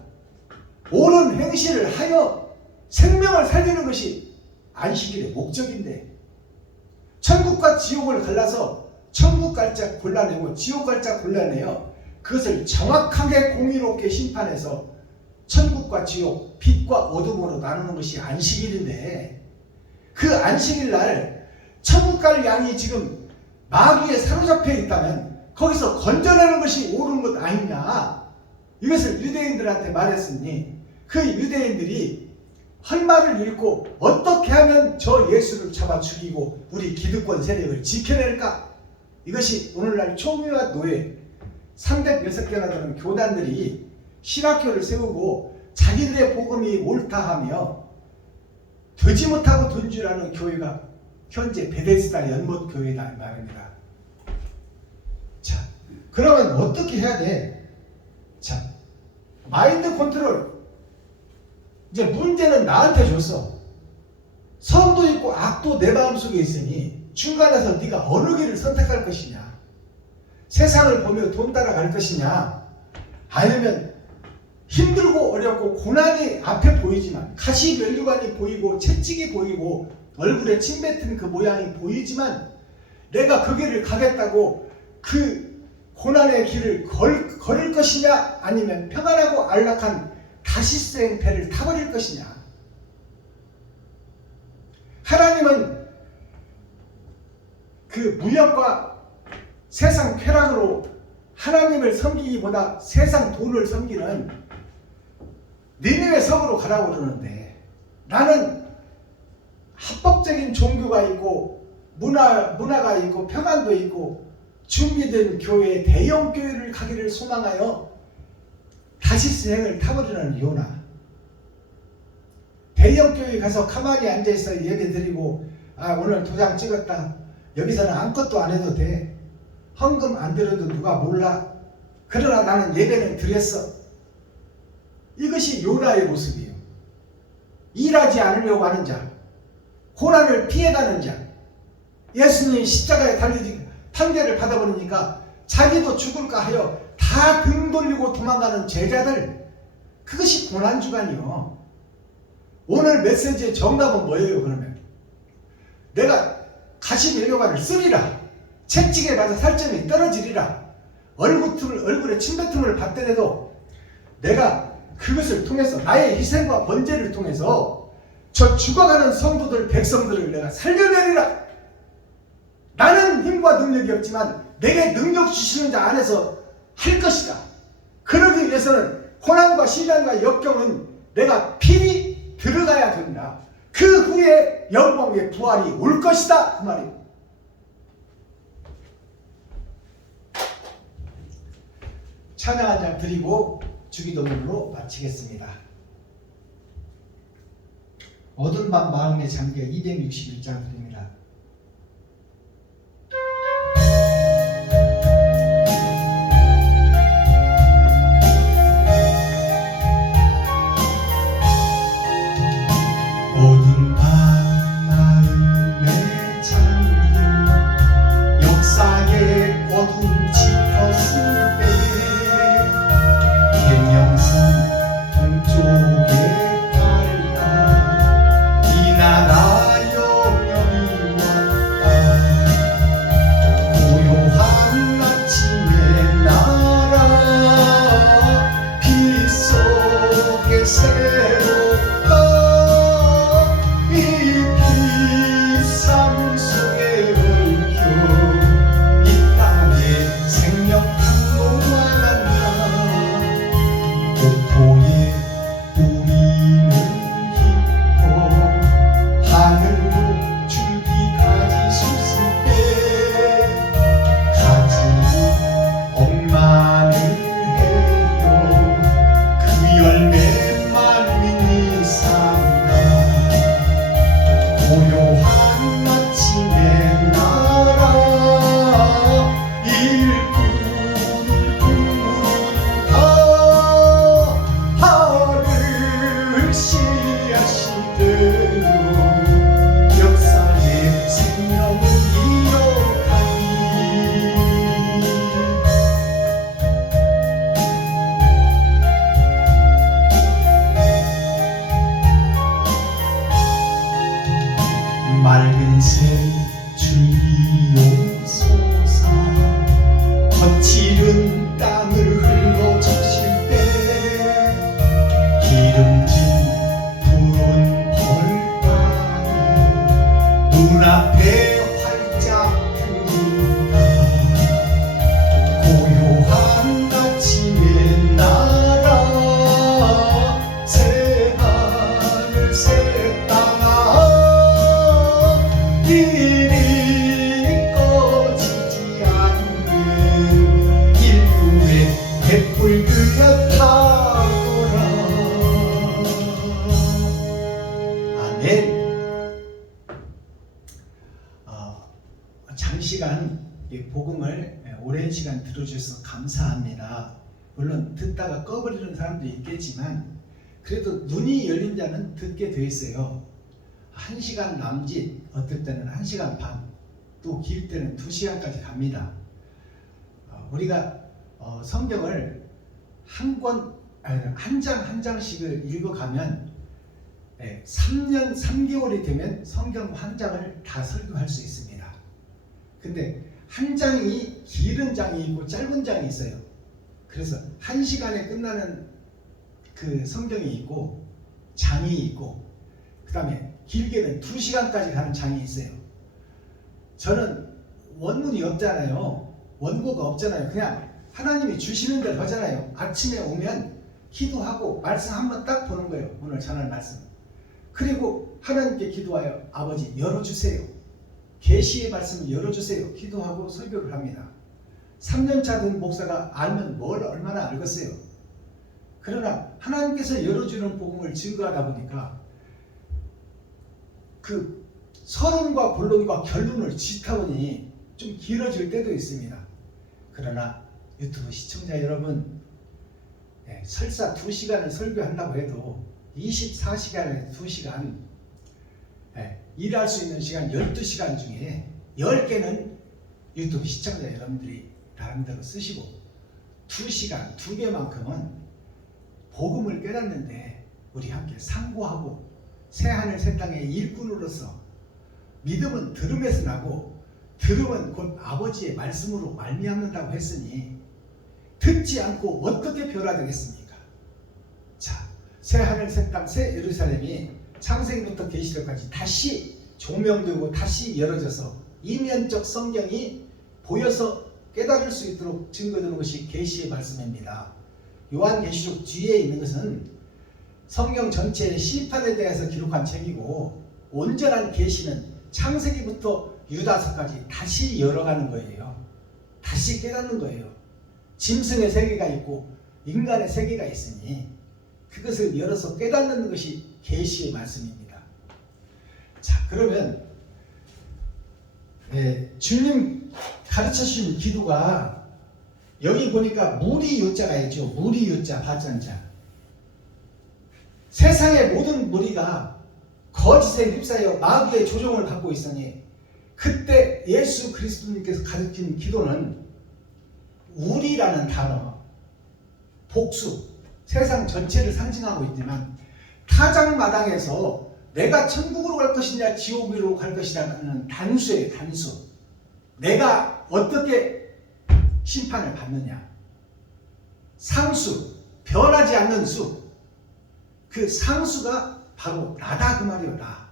옳은 행실을 하여 생명을 살리는 것이 안식일의 목적인데, 천국과 지옥을 갈라서 천국 갈짝 골라내고 지옥 갈짝 골라내요. 그것을 정확하게 공의롭게 심판해서 천국과 지옥, 빛과 어둠으로 나누는 것이 안식일인데, 그 안식일 날 천국 갈 양이 지금 마귀에 사로잡혀 있다면 거기서 건져내는 것이 옳은 것 아니냐? 이것을 유대인들한테 말했으니 그 유대인들이 헐말을 잃고 어떻게 하면 저 예수를 잡아 죽이고 우리 기득권 세력을 지켜낼까? 이것이 오늘날 총회와 노예 306개나 되는 교단들이 신학교를 세우고 자기들의 복음이 옳다 하며 되지 못하고 돈 줄 아는 교회가 현재 베데스다 연못 교회다 말입니다. 자, 그러면 어떻게 해야 돼? 자, 마인드 컨트롤. 이제 문제는 나한테 줬어. 선도 있고 악도 내 마음속에 있으니 중간에서 네가 어느 길을 선택할 것이냐? 세상을 보며 돈 따라갈 것이냐? 아니면 힘들고 어렵고 고난이 앞에 보이지만, 가시면류관이 보이고 채찍이 보이고 얼굴에 침 뱉은 그 모양이 보이지만 내가 그 길을 가겠다고 그 고난의 길을 걸을 것이냐? 아니면 평안하고 안락한 다시스행 배를 타버릴 것이냐? 하나님은 그 무역과 세상 쾌락으로 하나님을 섬기기보다 세상 돈을 섬기는 니느웨 성으로 가라고 그러는데, 나는 합법적인 종교가 있고 문화가 있고 평안도 있고 준비된 교회, 대형 교회를 가기를 소망하여 다시스행을 타버리는 요나. 대형 교회 가서 가만히 앉아있어 예배 드리고, 아 오늘 도장 찍었다, 여기서는 아무것도 안 해도 돼, 헌금 안 드려도 누가 몰라. 그러나 나는 예배는 드렸어. 이것이 요나의 모습이에요. 일하지 않으려고 하는 자, 고난을 피해가는 자, 예수님이 십자가에 달리지 판결을 받아버리니까 자기도 죽을까 하여 다 등 돌리고 도망가는 제자들, 그것이 고난주간이요. 오늘 메시지의 정답은 뭐예요? 그러면 내가 가시면류관을 쓰리라, 채찍에 맞아 살점이 떨어지리라, 얼굴에 침뱉음을 받더라도 내가 그것을 통해서 나의 희생과 번제를 통해서 저 죽어가는 성도들, 백성들을 내가 살려내리라. 나는 힘과 능력이 없지만 내게 능력 주시는 자 안에서 할 것이다. 그러기 위해서는 고난과 시련과 역경은 내가 필히 들어가야 된다. 그 후에 영광의 부활이 올 것이다, 그 말이에요. 찬양 한 장 드리고 주기도문으로 마치겠습니다. 어두운 밤 마음에 잠겨 261장 드립니다. 어두운 밤 마음에 잠겨 역사의 어둠 짙었을 때 김영선 동쪽에 달라 이 나라 영영이 왔다. 고요한 아침의 나라 빛 속에 새롭다. 이 빛삼 속에 얽혀 이 땅에 생명 항로가 폭포에 우리는 기뻐 하늘로 줄기 가지 솟을 때 가지 억만을 해요. 그 열매 만민이 산다. 고요한 아침의 나라 일꾼을 부른다. 하늘 씨앗이 되어 역사의 생명을 이어가니 맑은 새 줄기 솟아 거칠은 땅을 흘러젖힐 때 기름진 푸른 벌판이 눈앞에 활짝 핀다. 고요한 아침의 나라 새하늘 새땅아 이리 꺼지지 않는 일꾼의 횃불 그여 타거라. 아멘. 장시간 이 복음을 오랜 시간 들어주셔서 감사합니다. 물론 듣다가 꺼버리는 사람도 있겠지만 그래도 눈이 열린 자는 듣게 돼 있어요. 1시간 남짓, 어떨 때는 1시간 반, 또 길 때는 2시간까지 갑니다. 우리가 성경을 한 장 한 장씩을 읽어가면 3년 3개월이 되면 성경 한 장을 다 설교할 수 있습니다. 근데 한 장이 길은 장이 있고 짧은 장이 있어요. 그래서 1시간에 끝나는 그 성경이 있고 장이 있고 그 다음에 길게는 2시간까지 가는 장이 있어요. 저는 원문이 없잖아요. 원고가 없잖아요. 그냥 하나님이 주시는 대로 하잖아요. 아침에 오면 기도하고 말씀 한번 딱 보는 거예요. 오늘 전할 말씀. 그리고 하나님께 기도하여 아버지 열어주세요. 계시의 말씀을 열어주세요. 기도하고 설교를 합니다. 3년차 된 목사가 알면 뭘 얼마나 알겠어요. 그러나 하나님께서 열어주는 복음을 증거하다 보니까 그 서론과 본론과 결론을 짓다 보니 좀 길어질 때도 있습니다. 그러나 유튜브 시청자 여러분, 설사 2시간을 설교한다고 해도 24시간에 2시간, 일할 수 있는 시간 12시간 중에 10개는 유튜브 시청자 여러분들이 나름대로 쓰시고 2시간, 2개만큼은 복음을 깨닫는데 우리 함께 상고하고 새하늘 새 땅의 일꾼으로서 믿음은 들음에서 나고 들음은 곧 아버지의 말씀으로 말미암는다고 했으니 듣지 않고 어떻게 변화되겠습니까? 자, 새하늘 새 땅 새 예루살렘이 창세기부터 계시록까지 다시 조명되고 다시 열어져서 이면적 성경이 보여서 깨달을 수 있도록 증거되는 것이 계시의 말씀입니다. 요한계시록 뒤에 있는 것은 성경 전체의 심판에 대해서 기록한 책이고 온전한 계시는 창세기부터 유다서까지 다시 열어가는 거예요. 다시 깨닫는 거예요. 짐승의 세계가 있고 인간의 세계가 있으니 그것을 열어서 깨닫는 것이 계시의 말씀입니다. 자, 그러면 주님 가르쳐주신 기도가 여기 보니까 무리 요자가 있죠. 무리 요자 발전자. 세상의 모든 무리가 거짓에 휩싸여 마귀의 조종을 받고 있으니 그때 예수 그리스도님께서 가르친 기도는 우리라는 단어, 복수, 세상 전체를 상징하고 있지만 타작마당에서 내가 천국으로 갈 것이냐 지옥으로 갈 것이냐는 단수예요. 단수. 내가 어떻게 심판을 받느냐. 상수, 변하지 않는 수. 그 상수가 바로 나다 그 말이요. 나.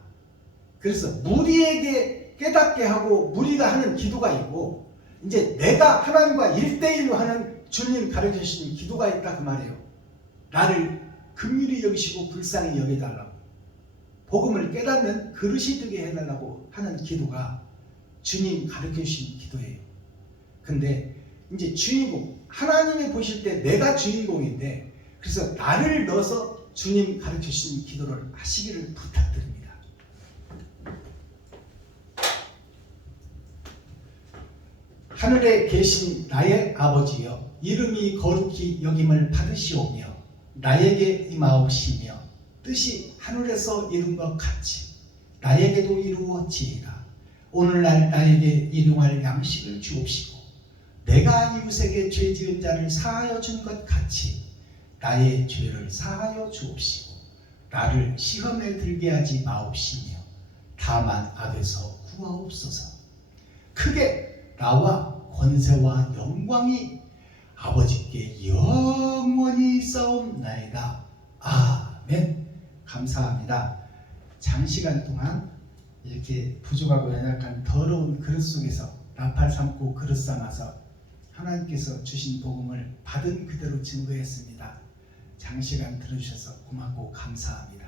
그래서 무리에게 깨닫게 하고 무리가 하는 기도가 있고 이제 내가 하나님과 1대1로 하는 주님 가르쳐주신 기도가 있다 그 말이에요. 나를 긍휼히 여기시고 불쌍히 여겨달라고 복음을 깨닫는 그릇이 되게 해달라고 하는 기도가 주님 가르쳐주신 기도예요. 근데 이제 주인공, 하나님이 보실 때 내가 주인공인데 그래서 나를 넣어서 주님 가르쳐주신 기도를 하시기를 부탁드립니다. 하늘에 계신 나의 아버지여, 이름이 거룩히 여김을 받으시오며 나에게 임하옵시며 뜻이 하늘에서 이룬 것 같이 나에게도 이루어지이다. 오늘날 나에게 일용할 양식을 주옵시고 내가 이웃에게 죄 지은 자를 사하여 준 것 같이 나의 죄를 사하여 주옵시고 나를 시험에 들게 하지 마옵시며 다만 악에서 구하옵소서. 크게 나와 권세와 영광이 아버지께 영원히 싸움나이다. 아멘. 감사합니다. 장시간 동안 이렇게 부족하고 연약한 더러운 그릇 속에서 나팔 삼고 그릇 삼아서 하나님께서 주신 복음을 받은 그대로 증거했습니다. 장시간 들어주셔서 고맙고 감사합니다.